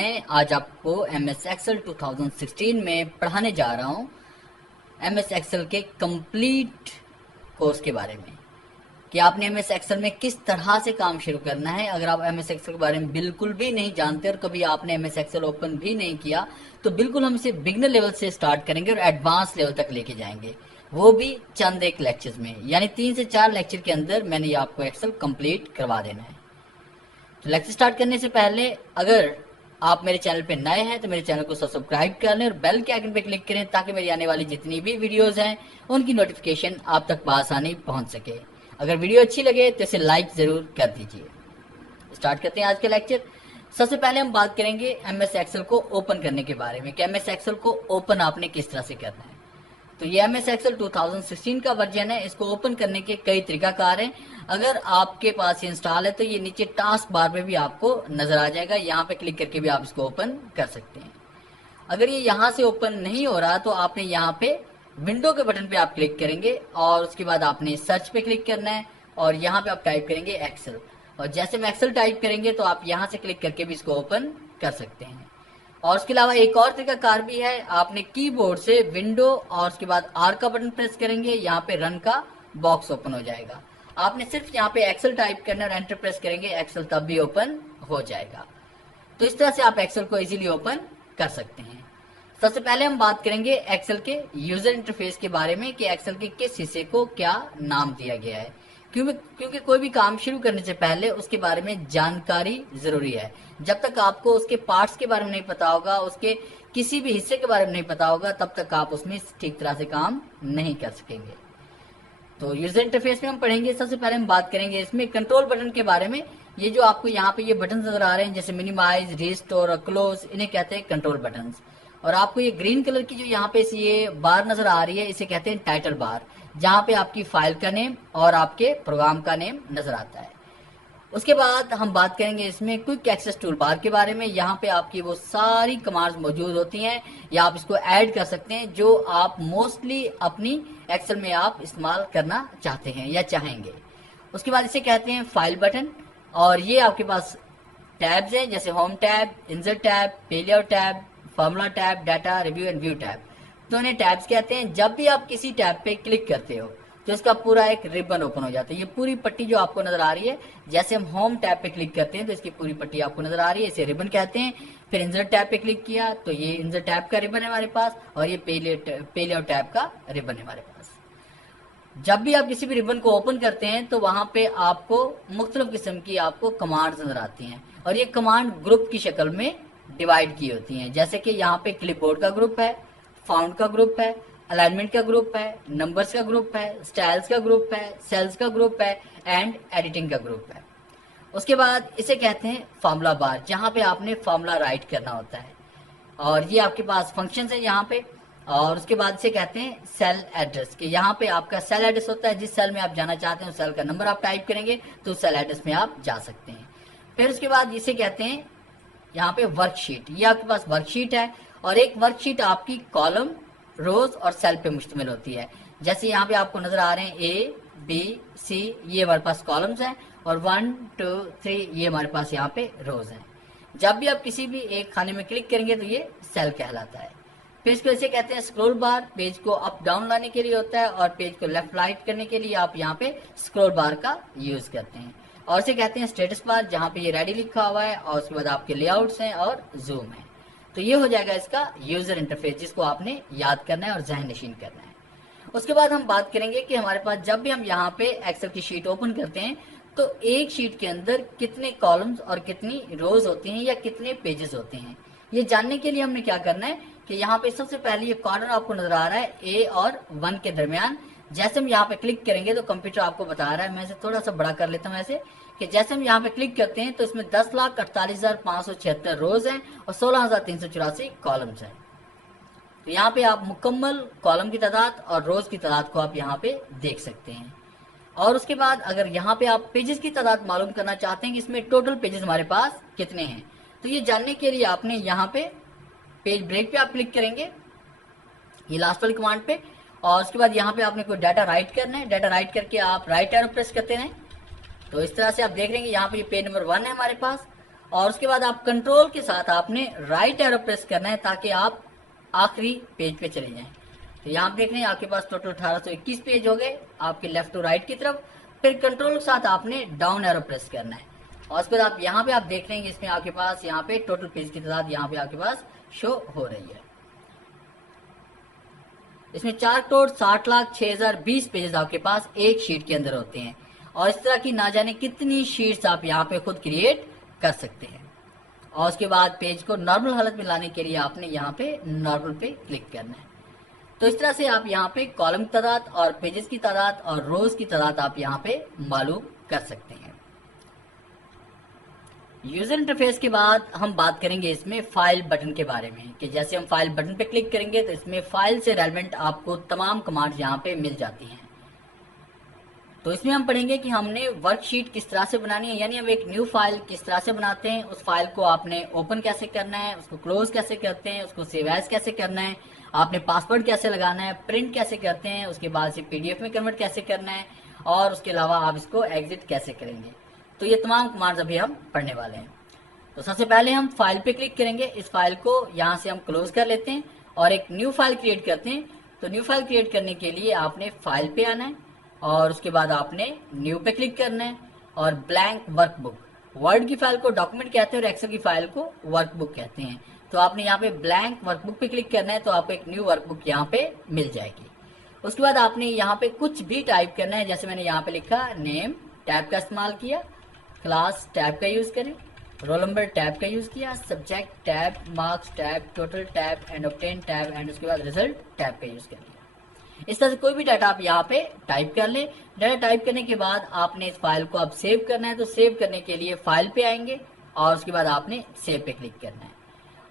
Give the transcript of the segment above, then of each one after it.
मैं आज आपको MS Excel 2016 में पढ़ाने जा रहा हूँ MS Excel के कंप्लीट कोर्स के बारे में कि आपने MS Excel में किस तरह से काम शुरू करना है। अगर आप MS Excel के बारे में बिल्कुल भी नहीं जानते और कभी आपने MS Excel ओपन भी नहीं किया तो बिल्कुल हम इसे बिगिनर लेवल से स्टार्ट करेंगे और एडवांस लेवल तक लेके जाएंगे, वो भी चंद एक लेक्चर्स में, यानी 3 से 4 लेक्चर के अंदर मैंने ये आपको एक्सेल कंप्लीट करवा देना है। तो लेक्चर स्टार्ट करने से पहले अगर आप मेरे चैनल पे नए हैं तो मेरे चैनल को सब्सक्राइब कर लें और बेल के आइकन पे क्लिक करें ताकि मेरी आने वाली जितनी भी वीडियोस हैं उनकी नोटिफिकेशन आप तक बआसानी पहुंच सके। अगर वीडियो अच्छी लगे तो इसे लाइक जरूर कर दीजिए। स्टार्ट करते हैं आज का लेक्चर। सबसे पहले हम बात करेंगे MS Excel को ओपन करने के बारे में कि MS Excel को ओपन आपने किस तरह से करना है। तो ये MS Excel 2016 का वर्जन है। इसको ओपन करने के कई तरीकाकार हैं। अगर आपके पास इंस्टॉल है तो ये नीचे टास्क बार में भी आपको नजर आ जाएगा, यहाँ पे क्लिक करके भी आप इसको ओपन कर सकते हैं। अगर ये यहाँ से ओपन नहीं हो रहा तो आपने यहाँ पे विंडो के बटन पे आप क्लिक करेंगे और उसके बाद आपने सर्च पे क्लिक करना है और यहाँ पे आप टाइप करेंगे एक्सेल, और जैसे हम एक्सेल टाइप करेंगे तो आप यहाँ से क्लिक करके भी इसको ओपन कर सकते हैं। और उसके अलावा एक और तरीकाकार भी है, आपने कीबोर्ड से विंडो और उसके बाद आर का बटन प्रेस करेंगे, यहाँ पे रन का बॉक्स ओपन हो जाएगा। आपने सिर्फ यहाँ पे एक्सेल टाइप करना और एंटर प्रेस करेंगे, एक्सेल तब भी ओपन हो जाएगा। तो इस तरह से आप एक्सेल को इजीली ओपन कर सकते हैं। सबसे पहले हम बात करेंगे एक्सेल के यूजर इंटरफेस के बारे में कि एक्सेल के किस हिस्से को क्या नाम दिया गया है, क्योंकि कोई भी काम शुरू करने से पहले उसके बारे में जानकारी जरूरी है। जब तक आपको उसके पार्ट्स के बारे में नहीं पता होगा, उसके किसी भी हिस्से के बारे में नहीं पता होगा, तब तक आप उसमें ठीक तरह से काम नहीं कर सकेंगे। तो यूजर इंटरफेस में हम पढ़ेंगे। सबसे पहले हम बात करेंगे इसमें कंट्रोल बटन के बारे में। ये जो आपको यहाँ पे ये बटन नजर आ रहे हैं जैसे मिनिमाइज, रिस्टोर और क्लोज, इन्हें कहते हैं कंट्रोल बटन। और आपको ये ग्रीन कलर की जो यहाँ पे ये बार नजर आ रही है इसे कहते हैं टाइटल बार, जहाँ पे आपकी फाइल का नेम और आपके प्रोग्राम का नेम नजर आता है। उसके बाद हम बात करेंगे इसमें क्विक एक्सेस टूल बार के बारे में। यहाँ पे आपकी वो सारी कमांड्स मौजूद होती हैं या आप इसको ऐड कर सकते हैं जो आप मोस्टली अपनी एक्सेल में आप इस्तेमाल करना चाहते हैं या चाहेंगे। उसके बाद इसे कहते हैं फाइल बटन, और ये आपके पास टैब्स हैं जैसे home tab, insert tab, page layout tab, formula tab, data review and view tab. तो इन्हें टैब्स कहते हैं। जब भी आप किसी टैब पे क्लिक करते हो तो इसका पूरा एक रिबन ओपन हो जाता है। ये पूरी पट्टी जो आपको नजर आ रही है, जैसे हम होम टैब पे क्लिक करते हैं तो इसकी पूरी पट्टी आपको नजर आ रही है, इसे रिबन कहते हैं। फिर इंसर्ट टैब पे क्लिक किया तो ये इंसर्ट टैब का रिबन है हमारे पास, और ये पेलेआउट टैब का रिबन है हमारे पास। जब भी आप किसी भी रिबन को ओपन करते हैं तो वहां पे आपको मुख्तलिफ किस्म की आपको कमांड नजर आती हैं, और ये कमांड ग्रुप की शक्ल में डिवाइड की होती हैं। जैसे कि यहाँ पे क्लिपबोर्ड का ग्रुप है, फाउंड का ग्रुप है, अलाइनमेंट का ग्रुप है, नंबर्स का ग्रुप है, स्टाइल्स का ग्रुप है, सेल्स का ग्रुप है एंड एडिटिंग का ग्रुप है। उसके बाद इसे कहते हैं फार्मूला बार, जहाँ पे आपने फार्मूला राइट करना होता है, और ये आपके पास फंक्शंस है यहाँ पे। और उसके बाद इसे कहते हैं सेल एड्रेस, कि यहाँ पे आपका सेल एड्रेस होता है। जिस सेल में आप जाना चाहते हैं उस सेल का नंबर आप टाइप करेंगे तो उस सेल एड्रेस में आप जा सकते हैं। फिर उसके बाद इसे कहते हैं यहाँ पे वर्कशीट। ये आपके पास वर्कशीट है, और एक वर्कशीट आपकी कॉलम, रोज और सेल पे मुश्तमिल होती है। जैसे यहाँ पे आपको नजर आ रहे हैं A, B, C, ये हमारे पास कॉलम्स हैं, और 1, 2, 3 ये हमारे पास यहाँ पे रोज हैं। जब भी आप किसी भी एक खाने में क्लिक करेंगे तो ये सेल कहलाता है। फिर इसको इसे कहते हैं स्क्रॉल बार, पेज को अप डाउन लाने के लिए होता है, और पेज को लेफ्ट राइट करने के लिए आप यहाँ पे स्क्रॉल बार का यूज करते हैं। और इसे कहते हैं स्टेटस बार, जहाँ पे ये रेडी लिखा हुआ है, और उसके बाद आपके लेआउट्स हैं और जूम है। तो ये हो जाएगा इसका यूजर इंटरफेस, जिसको आपने याद करना है और ज़हन नशीन करना है। उसके बाद हम बात करेंगे कि हमारे पास जब भी हम यहाँ पे एक्सेल की शीट ओपन करते हैं तो एक शीट के अंदर कितने कॉलम्स और कितनी रोज होती हैं या कितने पेजेस होते हैं। ये जानने के लिए हमने क्या करना है कि यहाँ पे सबसे पहले ये कॉर्नर आपको नजर आ रहा है A और 1 के दरमियान। जैसे हम यहाँ पे क्लिक करेंगे तो कंप्यूटर आपको बता रहा है, मैं इसे थोड़ा सा बड़ा कर लेता हूँ ऐसे, कि जैसे हम यहाँ पे क्लिक करते हैं तो इसमें 10,48,576 रोज हैं और 16,384 कॉलम्स हैं। तो यहाँ पे आप मुकम्मल कॉलम की तादाद और रोज की तादाद को आप यहाँ पे देख सकते हैं। और उसके बाद अगर यहाँ पे आप पेजेस की तादाद मालूम करना चाहते हैं कि इसमें टोटल पेजेस हमारे पास कितने हैं, तो ये जानने के लिए आपने यहाँ पे पेज ब्रेक पे आप क्लिक करेंगे, ये लास्ट वाली कमांड पे, और उसके बाद यहाँ पे आपने कोई डाटा राइट करना है। डाटा राइट करके आप राइट एरो प्रेस करते हैं। तो इस तरह से आप देख रहे हैं यहाँ पे पेज नंबर 1 है हमारे पास, और उसके बाद आप कंट्रोल के साथ आपने राइट एरो प्रेस करना है ताकि आप आखिरी पेज पे चले जाएं। तो यहाँ आप देख रहे हैं आपके पास टोटल 1821 पेज हो गए आपके लेफ्ट टू राइट की तरफ। फिर कंट्रोल के साथ आपने डाउन एरो प्रेस करना है और उसके बाद आप यहाँ पे आप देख रहे हैं इसमें आपके पास यहाँ पे टोटल पेज की तादाद यहाँ पे आपके पास शो हो रही है। इसमें 4,60,06,020 पेजेस आपके पास एक शीट के अंदर होते हैं और इस तरह की ना जाने कितनी शीट्स आप यहाँ पे खुद क्रिएट कर सकते हैं। और उसके बाद पेज को नॉर्मल हालत में लाने के लिए आपने यहाँ पे नॉर्मल पे क्लिक करना है। तो इस तरह से आप यहाँ पे कॉलम की तादाद और पेजेस की तादाद और रोज की तादाद आप यहाँ पे मालूम कर सकते हैं। यूजर इंटरफेस के बाद हम बात करेंगे इसमें फाइल बटन के बारे में कि जैसे हम फाइल बटन पे क्लिक करेंगे तो इसमें फाइल से रेलेवेंट आपको तमाम कमांड्स यहाँ पे मिल जाती हैं। तो इसमें हम पढ़ेंगे कि हमने वर्कशीट किस तरह से बनानी है, यानी हम एक न्यू फाइल किस तरह से बनाते हैं, उस फाइल को आपने ओपन कैसे करना है, उसको क्लोज कैसे करते हैं, उसको सेव एज कैसे करना है, आपने पासवर्ड कैसे लगाना है, प्रिंट कैसे करते हैं, उसके बाद से पीडीएफ में कन्वर्ट कैसे करना है और उसके अलावा आप इसको एग्जिट कैसे करेंगे। तो ये तमाम कमांड्स अभी हम पढ़ने वाले हैं। तो सबसे पहले हम फाइल पे क्लिक करेंगे, इस फाइल को यहाँ से हम क्लोज कर लेते हैं और एक न्यू फाइल क्रिएट करते हैं। तो न्यू फाइल क्रिएट करने के लिए आपने फाइल पे आना है और उसके बाद आपने न्यू पे क्लिक करना है और ब्लैंक वर्कबुक, वर्ड की फाइल को डॉक्यूमेंट कहते हैं और एक्सेल की फाइल को वर्कबुक कहते हैं। तो आपने यहाँ पे ब्लैंक वर्कबुक पे क्लिक करना है तो आपको एक न्यू वर्कबुक यहाँ पे मिल जाएगी। उसके बाद आपने यहाँ पे कुछ भी टाइप करना है, जैसे मैंने यहाँ पे लिखा नेम, टैब का इस्तेमाल किया, क्लास टैब का यूज करें, रोल नंबर टैब का यूज किया, subject tab, marks tab, total tab and obtain tab and उसके बाद रिजल्ट टैब का यूज कर लिया। इस तरह से कोई भी डाटा आप यहाँ पे टाइप कर लें। डाटा टाइप करने के बाद आपने इस फाइल को अब सेव करना है, तो सेव करने के लिए फाइल पे आएंगे और उसके बाद आपने सेव पे क्लिक करना है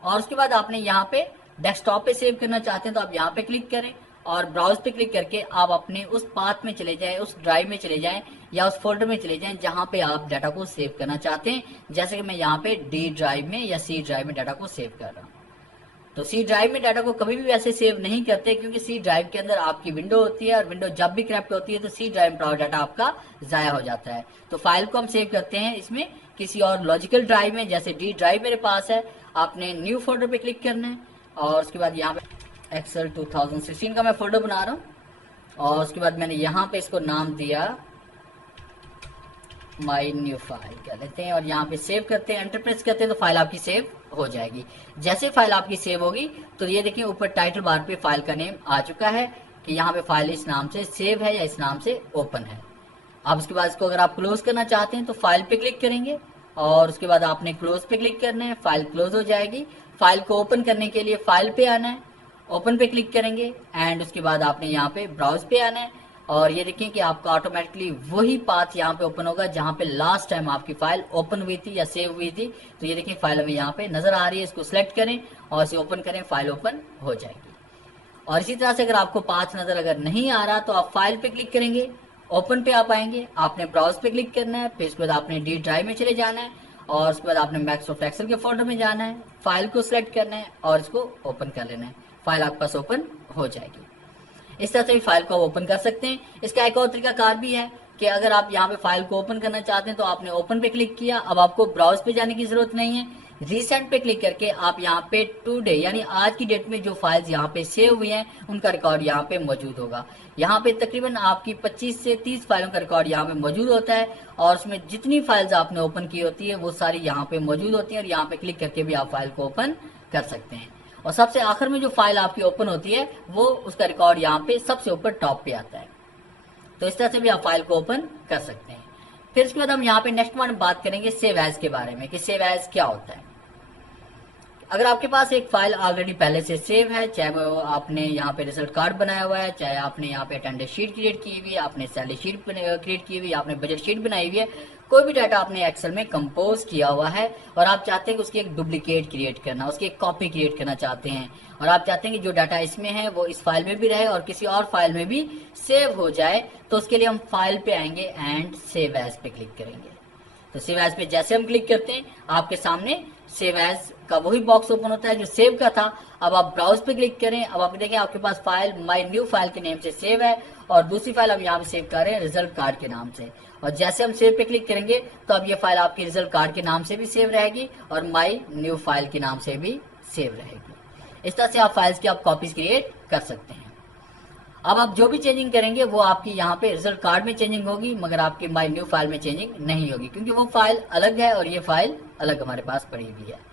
और उसके बाद आपने यहाँ पे डेस्कटॉप पे सेव करना चाहते हैं तो आप यहाँ पे क्लिक करें और ब्राउज पे क्लिक करके आप अपने उस पाथ में चले जाएं, उस ड्राइव में चले जाएं या उस फोल्डर में चले जाएं जहां पे आप डाटा को सेव करना चाहते हैं। जैसे कि मैं यहाँ पे डी ड्राइव में या सी ड्राइव में डाटा को सेव कर रहा हूँ। तो सी ड्राइव में डाटा को कभी भी वैसे सेव नहीं करते क्योंकि सी ड्राइव के अंदर आपकी विंडो होती है और विंडो जब भी क्रैप्ट होती है तो सी ड्राइव में डाटा आपका जाया हो जाता है। तो फाइल को हम सेव करते हैं इसमें किसी और लॉजिकल ड्राइव में, जैसे डी ड्राइव मेरे पास है। आपने न्यू फोल्डर पे क्लिक करना है और उसके बाद यहाँ पे एक्सेल 2016 का मैं फोल्डर बना रहा हूँ और उसके बाद मैंने यहाँ पे इसको नाम दिया माई न्यू फाइल कर लेते हैं और यहाँ पे सेव करते हैं, एंटर प्रेस करते हैं तो फाइल आपकी सेव हो जाएगी। जैसे फाइल आपकी सेव होगी तो ये देखिए ऊपर टाइटल बार पे फाइल का नेम आ चुका है कि यहाँ पे फाइल इस नाम से सेव है या इस नाम से ओपन है। अब उसके बाद इसको अगर आप क्लोज करना चाहते हैं तो फाइल पे क्लिक करेंगे और उसके बाद आपने क्लोज पे क्लिक करना है, फाइल क्लोज हो जाएगी। फाइल को ओपन करने के लिए फाइल पे आना है, ओपन पे क्लिक करेंगे एंड उसके बाद आपने यहाँ पे ब्राउज पे आना है और ये देखिए कि आपका ऑटोमेटिकली वही पाथ यहाँ पे ओपन होगा जहाँ पे लास्ट टाइम आपकी फाइल ओपन हुई थी या सेव हुई थी। तो ये देखिए फाइल हमें यहाँ पे नजर आ रही है, इसको सिलेक्ट करें और इसे ओपन करें, फाइल ओपन हो जाएगी। और इसी तरह से अगर आपको पाथ नजर अगर नहीं आ रहा तो आप फाइल पे क्लिक करेंगे, ओपन पे आप आएंगे, आपने ब्राउज पे क्लिक करना है, फिर उसके बाद आपने डी ड्राइव में चले जाना है और उसके बाद आपने माइक्रोसॉफ्ट एक्सेल के फोल्डर में जाना है, फाइल को सिलेक्ट करना है और इसको ओपन कर लेना है, फाइल आपके पास ओपन हो जाएगी। इस तरह से भी फाइल को ओपन कर सकते हैं। इसका एक और तरीका कार भी है कि अगर आप यहाँ पे फाइल को ओपन करना चाहते हैं तो आपने ओपन पे क्लिक किया, अब आपको ब्राउज पे जाने की जरूरत नहीं है, रिसेंट पे क्लिक करके आप यहाँ पे टुडे यानी आज की डेट में जो फाइल्स यहाँ पे सेव हुई हैं उनका रिकॉर्ड यहाँ पे मौजूद होगा। यहाँ पे तकरीबन आपकी 25 से 30 फाइलों का रिकॉर्ड यहाँ पे मौजूद होता है और उसमें जितनी फाइल्स आपने ओपन की होती है वो सारी यहाँ पे मौजूद होती है और यहाँ पे क्लिक करके भी आप फाइल को ओपन कर सकते हैं। और सबसे आखिर में जो फाइल आपकी ओपन होती है वो उसका रिकॉर्ड यहाँ पे सबसे ऊपर टॉप पे आता है। तो इस तरह से भी आप फाइल को ओपन कर सकते हैं। फिर इसके बाद हम यहाँ पे नेक्स्ट वन बात करेंगे सेव एज के बारे में कि सेव एज क्या होता है। अगर आपके पास एक फाइल ऑलरेडी पहले से सेव है, चाहे वो आपने यहाँ पे रिजल्ट कार्ड बनाया हुआ है, चाहे आपने यहाँ पे अटेंडेंस शीट क्रिएट की हुई है, आपने सैलरी शीट क्रिएट की हुई है, आपने बजट शीट बनाई हुई है, कोई भी डाटा आपने एक्सेल में कंपोज किया हुआ है और आप चाहते हैं कि उसकी एक डुप्लीकेट क्रिएट करना, उसकी एक कॉपी क्रिएट करना चाहते हैं और आप चाहते हैं कि जो डाटा इसमें है वो इस फाइल में भी रहे और किसी और फाइल में भी सेव हो जाए, तो उसके लिए हम फाइल पे आएंगे एंड सेव एज पे क्लिक करेंगे। तो सेव एज पे जैसे हम क्लिक करते हैं आपके सामने सेव एज का वही बॉक्स ओपन होता है जो सेव का था। अब आप ब्राउज पे क्लिक करें, अब आप देखें आपके पास फाइल माई न्यू फाइल के नेम से सेव है और दूसरी फाइल हम यहाँ पे सेव कर रहे हैं रिजल्ट कार्ड के नाम से। और जैसे हम सेव पे क्लिक करेंगे तो अब ये फाइल आपकी रिजल्ट कार्ड के नाम से भी सेव रहेगी और माई न्यू फाइल के नाम से भी सेव रहेगी। इस तरह से आप फाइल्स की आप कॉपीज क्रिएट कर सकते हैं। अब आप जो भी चेंजिंग करेंगे वो आपकी यहाँ पे रिजल्ट कार्ड में चेंजिंग होगी, मगर आपकी माई न्यू फाइल में चेंजिंग नहीं होगी, क्योंकि वो फाइल अलग है और ये फाइल अलग हमारे पास पड़ी हुई है।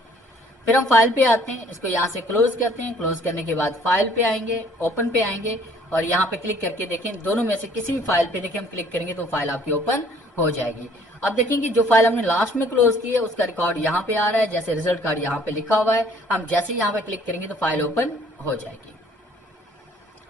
फिर हम फाइल पे आते हैं, इसको यहाँ से क्लोज करते हैं। क्लोज करने के बाद फाइल पे आएंगे, ओपन पे आएंगे और यहाँ पे क्लिक करके देखें दोनों में से किसी भी फाइल पे देखें हम क्लिक करेंगे तो फाइल आपकी ओपन हो जाएगी। अब देखेंगे जो फाइल हमने लास्ट में क्लोज की है उसका रिकॉर्ड यहाँ पे आ रहा है, जैसे रिजल्ट कार्ड यहाँ पे लिखा हुआ है। हम जैसे ही यहाँ पे क्लिक करेंगे तो फाइल ओपन हो जाएगी।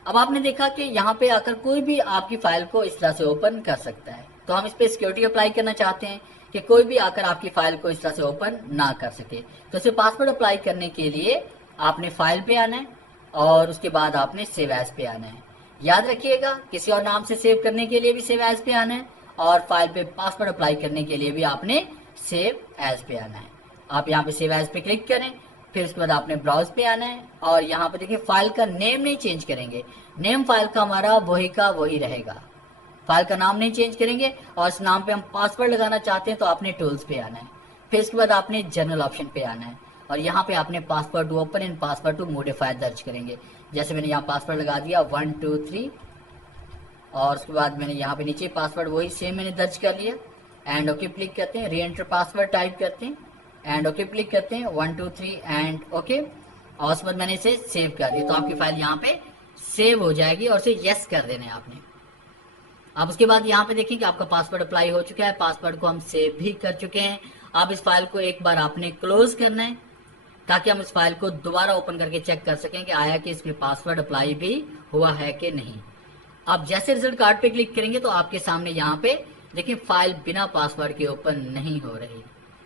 अब आपने देखा कि यहाँ पे आकर कोई भी आपकी फाइल को इस तरह से ओपन कर सकता है। तो हम इस पे सिक्योरिटी अप्लाई करना चाहते हैं कि कोई भी आकर आपकी फाइल को इस तरह से ओपन ना कर सके। तो इसे पासवर्ड अप्लाई करने के लिए आपने फाइल पे आना है और उसके बाद आपने सेव एज पे आना है। याद रखिएगा किसी और नाम से सेव करने के लिए भी सेव एज पे आना है और फाइल पे पासवर्ड अप्लाई करने के लिए भी आपने सेव एज पे आना है। आप यहाँ पे सेव एज पे क्लिक करें, फिर उसके बाद आपने ब्राउज पे आना है और यहाँ पे देखिए फाइल का नेम नहीं चेंज करेंगे, नेम फाइल का हमारा वही का वही रहेगा। फाइल का नाम नहीं चेंज करेंगे और इस नाम पे हम पासवर्ड लगाना चाहते हैं तो आपने टूल्स पे आना है। फिर उसके बाद आपने जनरल ऑप्शन पे आना है और यहाँ पे आपने password to open and password to modify दर्ज करेंगे। जैसे मैंने यहाँ पासवर्ड लगा दिया 1 2 3 और उसके बाद मैंने यहाँ पे नीचे पासवर्ड वही सेम मैंने दर्ज कर लिया। एंड ओके क्लिक करते हैं, री एंटर पासवर्ड टाइप करते हैं एंड ओके क्लिक करते हैं 1 2 3 एंड ओके और उसके बाद मैंने इसे सेव कर दिया। तो आपकी फाइल यहाँ पे सेव हो जाएगी और इसे यस कर देना है आपने। अब उसके बाद यहाँ पे देखिए कि आपका पासवर्ड अप्लाई हो चुका है, पासवर्ड को हम सेव भी कर चुके हैं। अब इस फाइल को एक बार आपने क्लोज करना है ताकि हम इस फाइल को दोबारा ओपन करके चेक कर सकें कि आया कि इसमें पासवर्ड अप्लाई भी हुआ है कि नहीं। आप जैसे रिजल्ट कार्ड पे क्लिक करेंगे तो आपके सामने यहाँ पे देखिए फाइल बिना पासवर्ड के ओपन नहीं हो रही।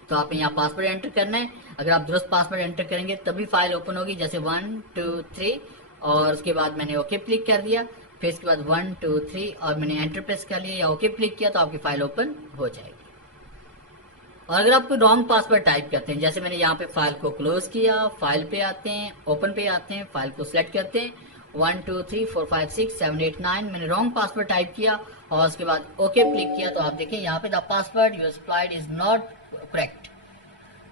तो आपने यहाँ पासवर्ड एंटर करना है। अगर आप दुरुस्त पासवर्ड एंटर करेंगे तभी फाइल ओपन होगी, जैसे 1 2 3 और उसके बाद मैंने ओके क्लिक कर दिया। फिर इसके बाद 1 2 3 और मैंने एंटर प्रेस कर लिया या ओके क्लिक किया तो आपकी फाइल ओपन हो जाएगी। और अगर आप कोई रॉन्ग पासवर्ड टाइप करते हैं, जैसे मैंने यहाँ पे फाइल को क्लोज किया, फाइल पे आते हैं, ओपन पे आते हैं, फाइल को सिलेक्ट करते हैं 1 2 3 4 5 6 7 8 9 मैंने रॉन्ग पासवर्ड टाइप किया और उसके बाद ओके क्लिक किया तो आप देखिए यहाँ पे the password you supplied is not correct.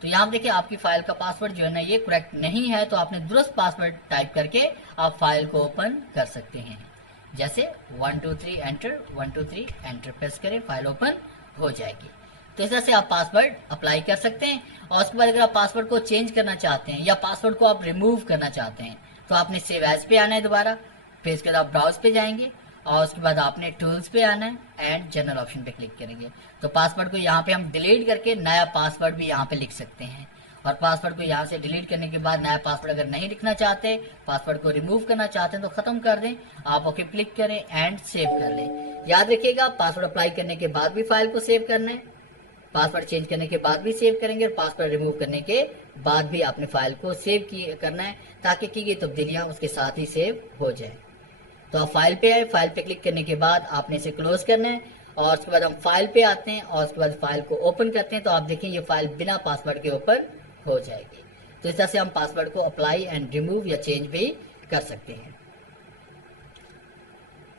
तो यहाँ देखिए आपकी फाइल का पासवर्ड जो है ना ये करेक्ट नहीं है, तो आपने दुरुस्त पासवर्ड टाइप करके आप फाइल को ओपन कर सकते हैं। जैसे 1 2 3 एंटर 1 2 3 एंटर प्रेस करें, फाइल ओपन हो जाएगी। तो इस तरह से आप पासवर्ड अप्लाई कर सकते हैं। और उसके बाद अगर आप पासवर्ड को चेंज करना चाहते हैं या पासवर्ड को आप रिमूव करना चाहते हैं तो आपने सेव एज पे आना है दोबारा। फिर इसके बाद आप ब्राउज पे जाएंगे और उसके बाद आपने टूल्स पे आना है एंड जनरल ऑप्शन पे क्लिक करेंगे। तो पासवर्ड को यहाँ पे हम डिलीट करके नया पासवर्ड भी यहाँ पे लिख सकते हैं। और पासवर्ड को यहाँ से डिलीट करने के बाद नया पासवर्ड अगर नहीं लिखना चाहते, पासवर्ड को रिमूव करना चाहते हैं तो खत्म कर दें, आप ओके क्लिक करें एंड सेव कर लें। याद रखिएगा पासवर्ड अप्लाई करने के बाद भी फाइल को सेव करना है, पासवर्ड चेंज करने के बाद भी सेव करेंगे और पासवर्ड रिमूव करने के बाद भी आपने फाइल को सेव करना है ताकि की गई तब्दीलियां उसके साथ ही सेव हो जाए। तो आप फाइल पे आए, फाइल पे क्लिक करने के बाद आपने इसे क्लोज करना है और उसके बाद हम फाइल पे आते हैं और उसके बाद फाइल को ओपन करते हैं तो आप देखें ये फाइल बिना पासवर्ड के ओपन हो जाएगी। तो इस तरह से हम पासवर्ड को अप्लाई एंड रिमूव या चेंज भी कर सकते हैं।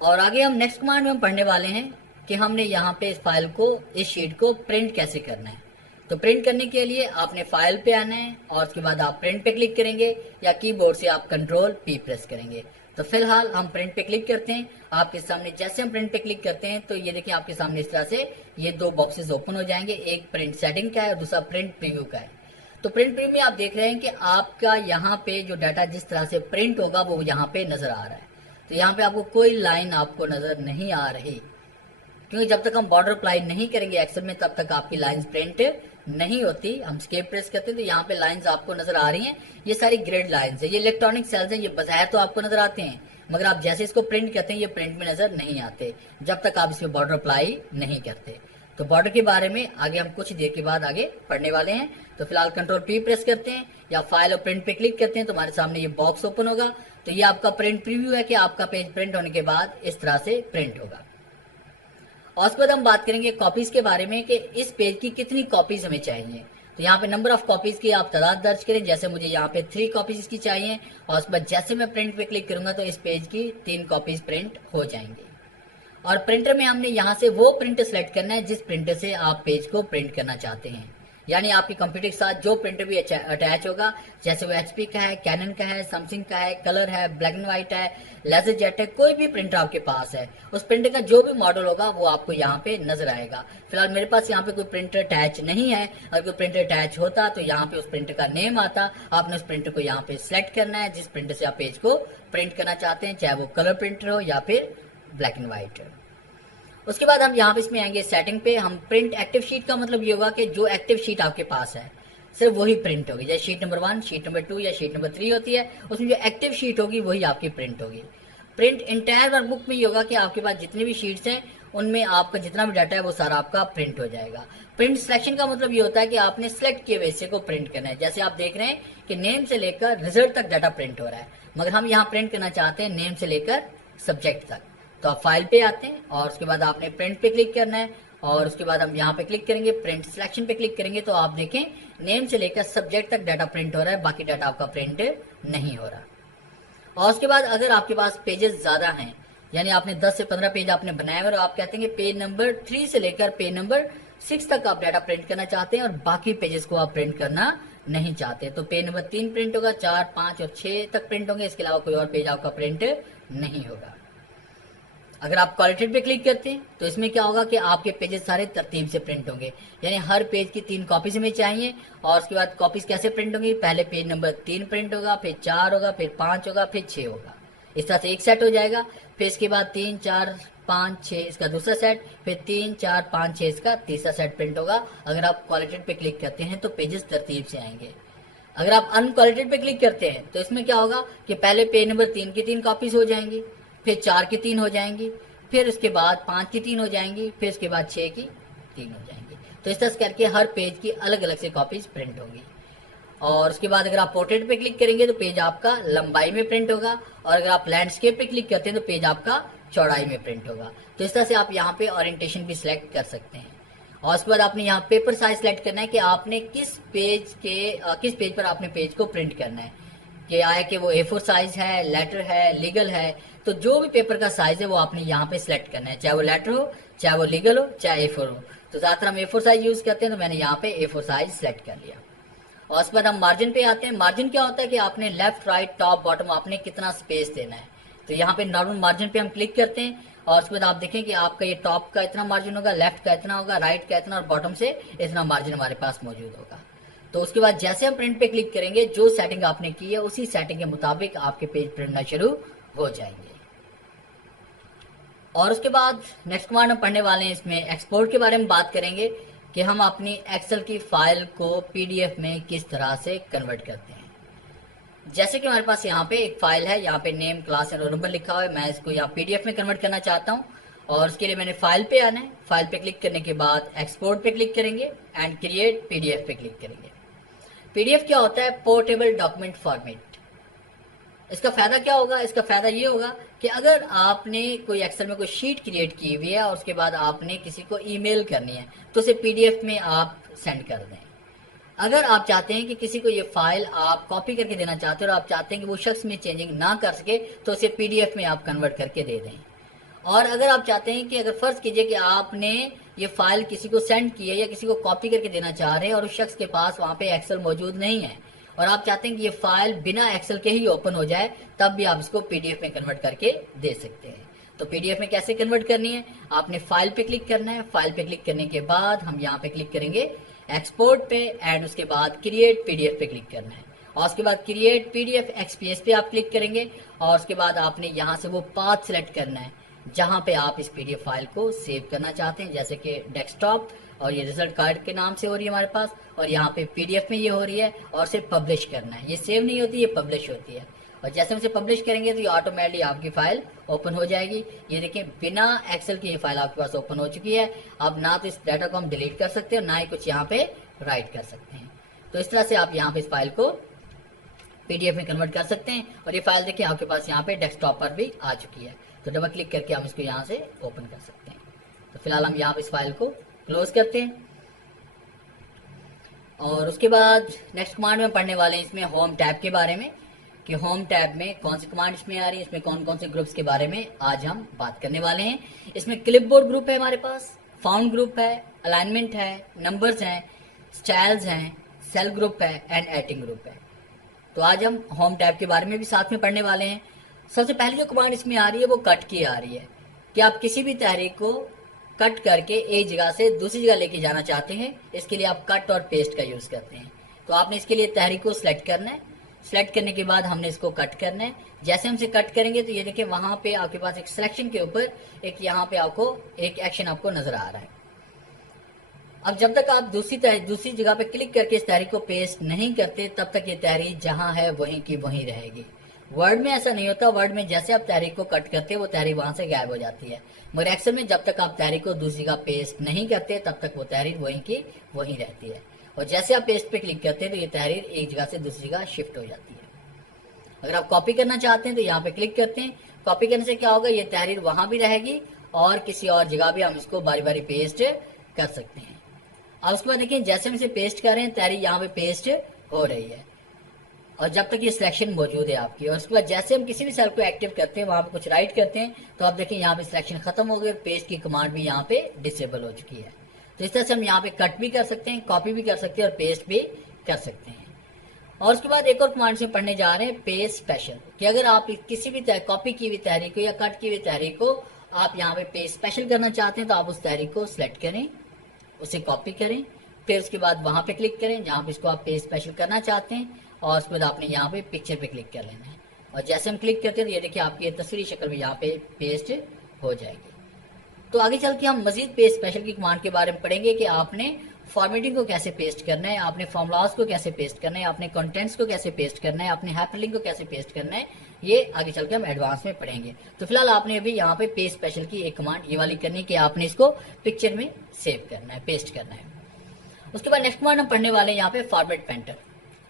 और आगे हम नेक्स्ट कमांड में हम पढ़ने वाले हैं कि हमने यहाँ पे इस फाइल को, इस शीट को प्रिंट कैसे करना है। तो प्रिंट करने के लिए आपने फाइल पे आना है और उसके बाद आप प्रिंट पे क्लिक करेंगे या कीबोर्ड से आप कंट्रोल P प्रेस करेंगे। तो फिलहाल हम प्रिंट पे क्लिक करते हैं। आपके सामने जैसे हम प्रिंट पे क्लिक करते हैं तो ये देखिए आपके सामने इस तरह से ये दो बॉक्सेस ओपन हो जाएंगे, एक प्रिंट सेटिंग का है और दूसरा प्रिंट प्रीव्यू का है। तो प्रिंट प्रीव्यू में आप देख रहे हैं कि आपका यहाँ पे जो डाटा जिस तरह से प्रिंट होगा वो यहाँ पे नजर आ रहा है। तो यहाँ पे आपको कोई लाइन आपको नजर नहीं आ रही, क्योंकि जब तक हम बॉर्डर अप्लाई नहीं करेंगे एक्सेल में तब तक आपकी लाइंस प्रिंट नहीं होती। हम स्केप प्रेस करते हैं तो यहाँ पे लाइंस आपको नजर आ रही हैं। ये सारी ग्रिड लाइंस है, ये इलेक्ट्रॉनिक सेल्स हैं, ये बाहर तो आपको नजर आते हैं मगर आप जैसे इसको प्रिंट करते हैं ये प्रिंट में नजर नहीं आते जब तक आप इसमें बॉर्डर अप्लाई नहीं करते। तो बॉर्डर के बारे में आगे हम कुछ देर के बाद आगे पढ़ने वाले हैं। तो फिलहाल कंट्रोल P प्रेस करते हैं या फाइल और प्रिंट पे क्लिक करते हैं तो हमारे सामने ये बॉक्स ओपन होगा। तो ये आपका प्रिंट प्रीव्यू है कि आपका पेज प्रिंट होने के बाद इस तरह से प्रिंट होगा। और उसके बाद हम बात करेंगे कॉपीज के बारे में कि इस पेज की कितनी कॉपीज हमें चाहिए। तो यहाँ पे नंबर ऑफ कॉपीज की आप तादाद दर्ज करें। जैसे मुझे यहाँ पे 3 कॉपीज इसकी चाहिए और उसके बाद जैसे मैं प्रिंट पे क्लिक करूंगा तो इस पेज की 3 कॉपीज प्रिंट हो जाएंगे। और प्रिंटर में हमने यहाँ से वो प्रिंटर सेलेक्ट करना है जिस प्रिंटर से आप पेज को प्रिंट करना चाहते हैं। यानी आपके कंप्यूटर के साथ जो प्रिंटर भी अटैच होगा, जैसे वो एचपी का है, कैनन का है, सैमसंग का है, कलर है, ब्लैक एंड व्हाइट है, लेजर जेट है, कोई भी प्रिंटर आपके पास है, उस प्रिंटर का जो भी मॉडल होगा वो आपको यहाँ पे नजर आएगा। फिलहाल मेरे पास यहाँ पे कोई प्रिंटर अटैच नहीं है। अगर कोई प्रिंटर अटैच होता तो यहाँ पे उस प्रिंटर का नेम आता। आपने उस प्रिंटर को यहाँ पे सिलेक्ट करना है जिस प्रिंटर से आप पेज को प्रिंट करना चाहते हैं, चाहे वो कलर प्रिंटर हो या फिर ब्लैक एंड व्हाइट हो। उसके बाद हम यहाँ पे इसमें आएंगे सेटिंग पे। हम प्रिंट एक्टिव शीट का मतलब ये होगा कि जो एक्टिव शीट आपके पास है सिर्फ वही प्रिंट होगी। जैसे शीट नंबर 1, शीट नंबर 2 या शीट नंबर 3 होती है, उसमें जो एक्टिव शीट होगी वही आपकी प्रिंट होगी। प्रिंट इंटायर वर्कबुक में ये होगा कि आपके पास जितनी भी शीट्स हैं उनमें आपका जितना भी डाटा है वो सारा आपका प्रिंट हो जाएगा। प्रिंट सिलेक्शन का मतलब ये होता है कि आपने सिलेक्ट किए हुए हिस्से को प्रिंट करना है। जैसे आप देख रहे हैं कि नेम से लेकर रिजल्ट तक डाटा प्रिंट हो रहा है, मगर हम यहाँ प्रिंट करना चाहते हैं नेम से लेकर सब्जेक्ट तक। तो आप फाइल पे आते हैं और उसके बाद आपने प्रिंट पे क्लिक करना है और उसके बाद हम यहाँ पे क्लिक करेंगे, प्रिंट सिलेक्शन पे क्लिक करेंगे तो आप देखें नेम से लेकर सब्जेक्ट तक डाटा प्रिंट हो रहा है, बाकी डाटा आपका प्रिंट नहीं हो रहा। और उसके बाद अगर आपके पास पेजेस ज्यादा हैं, यानी आपने 10 से 15 पेज आपने बनाए और आप कहते हैं कि पेज नंबर 3 से लेकर पेज नंबर 6 तक आप डाटा प्रिंट करना चाहते हैं और बाकी पेजेस को आप प्रिंट करना नहीं चाहते, तो पेज नंबर 3 प्रिंट होगा, 4, 5 और 6 तक प्रिंट होंगे, इसके अलावा कोई और पेज आपका प्रिंट नहीं होगा। अगर आप क्वालिटेड पे क्लिक करते हैं तो इसमें क्या होगा कि आपके पेजेस सारे तरतीब से प्रिंट होंगे, यानी हर पेज की 3 कॉपीज हमें चाहिए। और उसके बाद कॉपीज कैसे प्रिंट होंगी, पहले पेज नंबर 3 प्रिंट होगा, फिर 4 होगा, फिर 5 होगा, फिर 6 होगा, इस तरह से एक सेट हो जाएगा। फिर इसके बाद 3, 4, 5, 6 इसका दूसरा सेट, फिर 3, 4, 5, 6 इसका तीसरा सेट प्रिंट होगा। अगर आप क्वालिटेड पे क्लिक करते हैं तो पेजेस तरतीब से आएंगे। अगर आप अनक्वालिटेड पे क्लिक करते हैं तो इसमें क्या होगा कि पहले पेज नंबर 3 की 3 कॉपीज हो जाएंगी, फिर 4 की 3 हो जाएंगी, फिर उसके बाद 5 की 3 हो जाएंगी, फिर उसके बाद 6 की 3 हो जाएंगी। तो इस तरह से करके हर पेज की अलग अलग से कॉपीज प्रिंट होंगी। और उसके बाद अगर आप पोर्ट्रेट पे क्लिक करेंगे तो पेज आपका लंबाई में प्रिंट होगा, और अगर आप लैंडस्केप पे क्लिक करते हैं तो पेज आपका चौड़ाई में प्रिंट होगा। तो इस तरह से आप यहाँ पे ओरिएंटेशन भी सिलेक्ट कर सकते हैं। और उसके बाद आपने यहाँ पेपर साइज सिलेक्ट करना है कि आपने किस पेज पर आपने पेज को प्रिंट करना है, कि आए कि वो A4 साइज है, लेटर है, लीगल है। तो जो भी पेपर का साइज है वो आपने यहाँ पे सिलेक्ट करना है, चाहे वो लेटर हो, चाहे वो लीगल हो, चाहे A4 हो। तो ज्यादातर हम A4 साइज यूज करते हैं तो मैंने यहाँ पे A4 साइज सिलेक्ट कर लिया। और उसके बाद हम मार्जिन पे आते हैं। मार्जिन क्या होता है कि आपने लेफ्ट, राइट, टॉप, बॉटम आपने कितना स्पेस देना है। तो यहाँ पे नॉर्मल मार्जिन पे हम क्लिक करते हैं और उसके बाद आप देखें कि आपका ये टॉप का इतना मार्जिन होगा, लेफ्ट का इतना होगा, राइट का इतना और बॉटम से इतना मार्जिन हमारे पास मौजूद होगा। तो उसके बाद जैसे हम प्रिंट पे क्लिक करेंगे, जो सेटिंग आपने की है उसी सेटिंग के मुताबिक आपके पेज प्रिंटना शुरू हो जाएंगे। और उसके बाद नेक्स्ट कमांड हम पढ़ने वाले हैं, इसमें एक्सपोर्ट के बारे में बात करेंगे कि हम अपनी एक्सेल की फाइल को पीडीएफ में किस तरह से कन्वर्ट करते हैं। जैसे कि हमारे पास यहाँ पे एक फाइल है, यहाँ पे name, class and roll number लिखा हुआ है, मैं इसको यहाँ पीडीएफ में कन्वर्ट करना चाहता हूँ। और उसके लिए मैंने फाइल पे आना है, फाइल पे क्लिक करने के बाद एक्सपोर्ट पे क्लिक करेंगे एंड क्रिएट पीडीएफ पे क्लिक करेंगे। पीडीएफ क्या होता है? Portable document format. इसका फायदा क्या होगा? इसका फायदा ये होगा कि अगर आपने कोई एक्सेल में कोई शीट क्रिएट की हुई है और उसके बाद आपने किसी को ईमेल करनी है तो उसे पीडीएफ में आप सेंड कर दें। अगर आप चाहते हैं कि किसी को ये फाइल आप कॉपी करके देना चाहते हो और आप चाहते हैं कि वो शख्स में चेंजिंग ना कर सके तो उसे पीडीएफ में आप कन्वर्ट करके दे दें। और अगर आप चाहते हैं कि अगर फर्ज कीजिए कि आपने ये फाइल किसी को सेंड की है या किसी को कॉपी करके देना चाह रहे हैं और उस शख्स के पास वहां पे एक्सेल मौजूद नहीं है और आप चाहते हैं कि ये फाइल बिना एक्सेल के ही ओपन हो जाए, तब भी आप इसको पीडीएफ में कन्वर्ट करके दे सकते हैं। तो पीडीएफ में कैसे कन्वर्ट करनी है? आपने फाइल पे क्लिक करना है। फाइल पे क्लिक करने के बाद हम यहाँ पे क्लिक करेंगे एक्सपोर्ट पे एंड उसके बाद क्रिएट पीडीएफ पे क्लिक करना है और उसके बाद क्रिएट पीडीएफ एक्सपीएस पे आप क्लिक करेंगे और उसके बाद आपने यहाँ से वो पाथ सिलेक्ट करना है जहां पे आप इस पीडीएफ फाइल को सेव करना चाहते हैं, जैसे कि डेस्कटॉप, और ये रिजल्ट कार्ड के नाम से हो रही है हमारे पास, और यहाँ पे पीडीएफ में ये हो रही है और सिर्फ पब्लिश करना है। ये सेव नहीं होती, ये पब्लिश होती है। और जैसे हम इसे पब्लिश करेंगे तो ये ऑटोमेटिकली आपकी फाइल ओपन हो जाएगी। ये देखिए बिना एक्सेल की ये फाइल आपके पास ओपन हो चुकी है। अब ना तो इस डाटा को हम डिलीट कर सकते हैं और ना ही कुछ यहाँ पे राइट कर सकते हैं। तो इस तरह से आप यहाँ पे इस फाइल को पीडीएफ में कन्वर्ट कर सकते हैं। और ये फाइल देखिए आपके पास यहाँ पे डेस्कटॉप पर भी आ चुकी है, तो डबल क्लिक करके हम इसको यहाँ से ओपन कर सकते हैं। तो फिलहाल हम यहाँ पे इस फाइल को क्लोज करते हैं। और उसके बाद नेक्स्ट कमांड में पढ़ने वाले हैं इसमें होम टैब के बारे में कि होम टैब में कौन सी कमांड इसमें आ रही है, इसमें कौन कौन से ग्रुप्स के बारे में आज हम बात करने वाले हैं। इसमें क्लिपबोर्ड ग्रुप है हमारे पास, फाउंड ग्रुप है, अलाइनमेंट है, नंबर्स हैं, स्टाइल्स हैं, सेल ग्रुप है एंड एडिटिंग ग्रुप है। तो आज हम होम टैब के बारे में भी साथ में पढ़ने वाले हैं। सबसे पहले जो कमांड इसमें आ रही है वो कट की आ रही है कि आप किसी भी तहरीर को कट करके एक जगह से दूसरी जगह लेके जाना चाहते हैं, इसके लिए आप कट और पेस्ट का यूज करते हैं। तो आपने इसके लिए तहरीर को सिलेक्ट करना है, सिलेक्ट करने के बाद हमने इसको कट करना है। जैसे हम इसे कट करेंगे तो ये देखिए वहां पे आपके पास एक सिलेक्शन के ऊपर एक यहाँ पे आपको एक एक्शन आपको नजर आ रहा है। अब जब तक आप दूसरी जगह पे क्लिक करके इस तहरीर को पेस्ट नहीं करते तब तक ये तहरीर जहां है वहीं की वहीं रहेगी। वर्ड में ऐसा नहीं होता, वर्ड में जैसे आप तहरीर को कट करते हैं वो तहरीर वहां से गायब हो जाती है, मगर एक्सेल में जब तक आप तहरीर को दूसरी जगह पेस्ट नहीं करते तब तक वो तहरीर वहीं की वहीं रहती है। और जैसे आप पेस्ट पे क्लिक करते हैं तो ये तहरीर एक जगह से दूसरी जगह शिफ्ट हो जाती है। अगर आप कॉपी करना चाहते हैं तो यहाँ पे क्लिक करते हैं, कॉपी करने से क्या होगा, ये तहरीर वहां भी रहेगी और किसी और जगह भी हम इसको बारी बारी पेस्ट कर सकते हैं। अब उसके बाद देखिए जैसे हम इसे पेस्ट कर रहे हैं तहरीर यहाँ पे पेस्ट हो रही है और जब तक ये सिलेक्शन मौजूद है आपकी। और उसके बाद जैसे हम किसी भी सेल को एक्टिव करते हैं, वहां पे कुछ राइट करते हैं तो आप देखिए यहाँ पे सिलेक्शन खत्म हो गई, पेस्ट की कमांड भी यहाँ पे डिसेबल हो चुकी है। तो इस तरह से हम यहाँ पे कट भी कर सकते हैं, कॉपी भी कर सकते हैं और पेस्ट भी कर सकते हैं। और उसके बाद एक और कमांड से पढ़ने जा रहे हैं पेस्ट स्पेशल, कि अगर आप किसी भी कॉपी की हुई तहरीर को या कट की हुई तहरीर को आप यहाँ पे पेस्ट स्पेशल करना चाहते हैं तो आप उस तहरीर को सिलेक्ट करें, उसे कॉपी करें, फिर उसके बाद वहां पे क्लिक करें जहां पे इसको आप पेस्ट स्पेशल करना चाहते हैं और उसके बाद आपने यहाँ पे पिक्चर पे क्लिक कर लेना है। और जैसे हम क्लिक करते हैं तो ये देखिए आपकी ये तस्वीरी शक्ल में यहाँ पे पेस्ट हो जाएगी। तो आगे चल के हम मजीद पेस्ट स्पेशल की कमांड के बारे में पढ़ेंगे कि आपने फॉर्मेटिंग को कैसे पेस्ट करना है, आपने फॉर्मूलाज को कैसे पेस्ट करना है, आपने कंटेंट्स को कैसे पेस्ट करना है, आपने हाइपरलिंक को कैसे पेस्ट करना है, ये आगे चल के हम एडवांस में पढ़ेंगे। तो फिलहाल आपने अभी यहाँ पे पेस्ट स्पेशल की एक कमांड ये वाली करनी कि आपने इसको पिक्चर में सेव करना है, पेस्ट करना है। उसके बाद नेक्स्ट कमांड हम पढ़ने वाले हैं यहाँ पे फॉर्मेट पेंटर।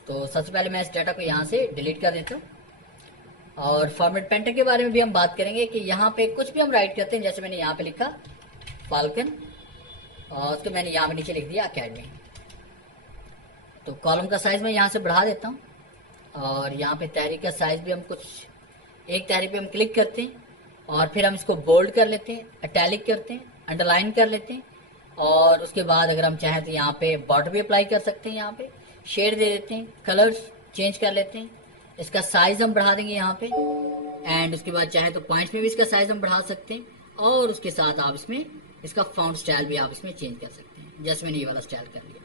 तो सबसे पहले मैं इस डाटा को यहाँ से डिलीट कर देता हूँ और फॉर्मेट पेंटर के बारे में भी हम बात करेंगे कि यहाँ पे कुछ भी हम राइट करते हैं, जैसे मैंने यहाँ पे लिखा फाल्कन और उसको मैंने यहाँ पे नीचे लिख दिया अकेडमी। तो कॉलम का साइज मैं यहाँ से बढ़ा देता हूँ और यहाँ पे तहरीर का साइज भी हम कुछ एक तहरीर पे हम क्लिक करते हैं और फिर हम इसको बोल्ड कर लेते हैं, इटैलिक करते हैं, अंडरलाइन कर लेते हैं और उसके बाद अगर हम चाहें तो यहाँ पे बॉर्डर भी अप्लाई कर सकते हैं, यहाँ पे शेड दे देते हैं, कलर्स चेंज कर लेते हैं, इसका साइज हम बढ़ा देंगे यहाँ पे एंड उसके बाद चाहे तो पॉइंट्स में भी इसका साइज हम बढ़ा सकते हैं और उसके साथ आप इसमें इसका फॉन्ट स्टाइल भी आप इसमें चेंज कर सकते हैं, जैसे मैंने ये वाला स्टाइल कर लिया।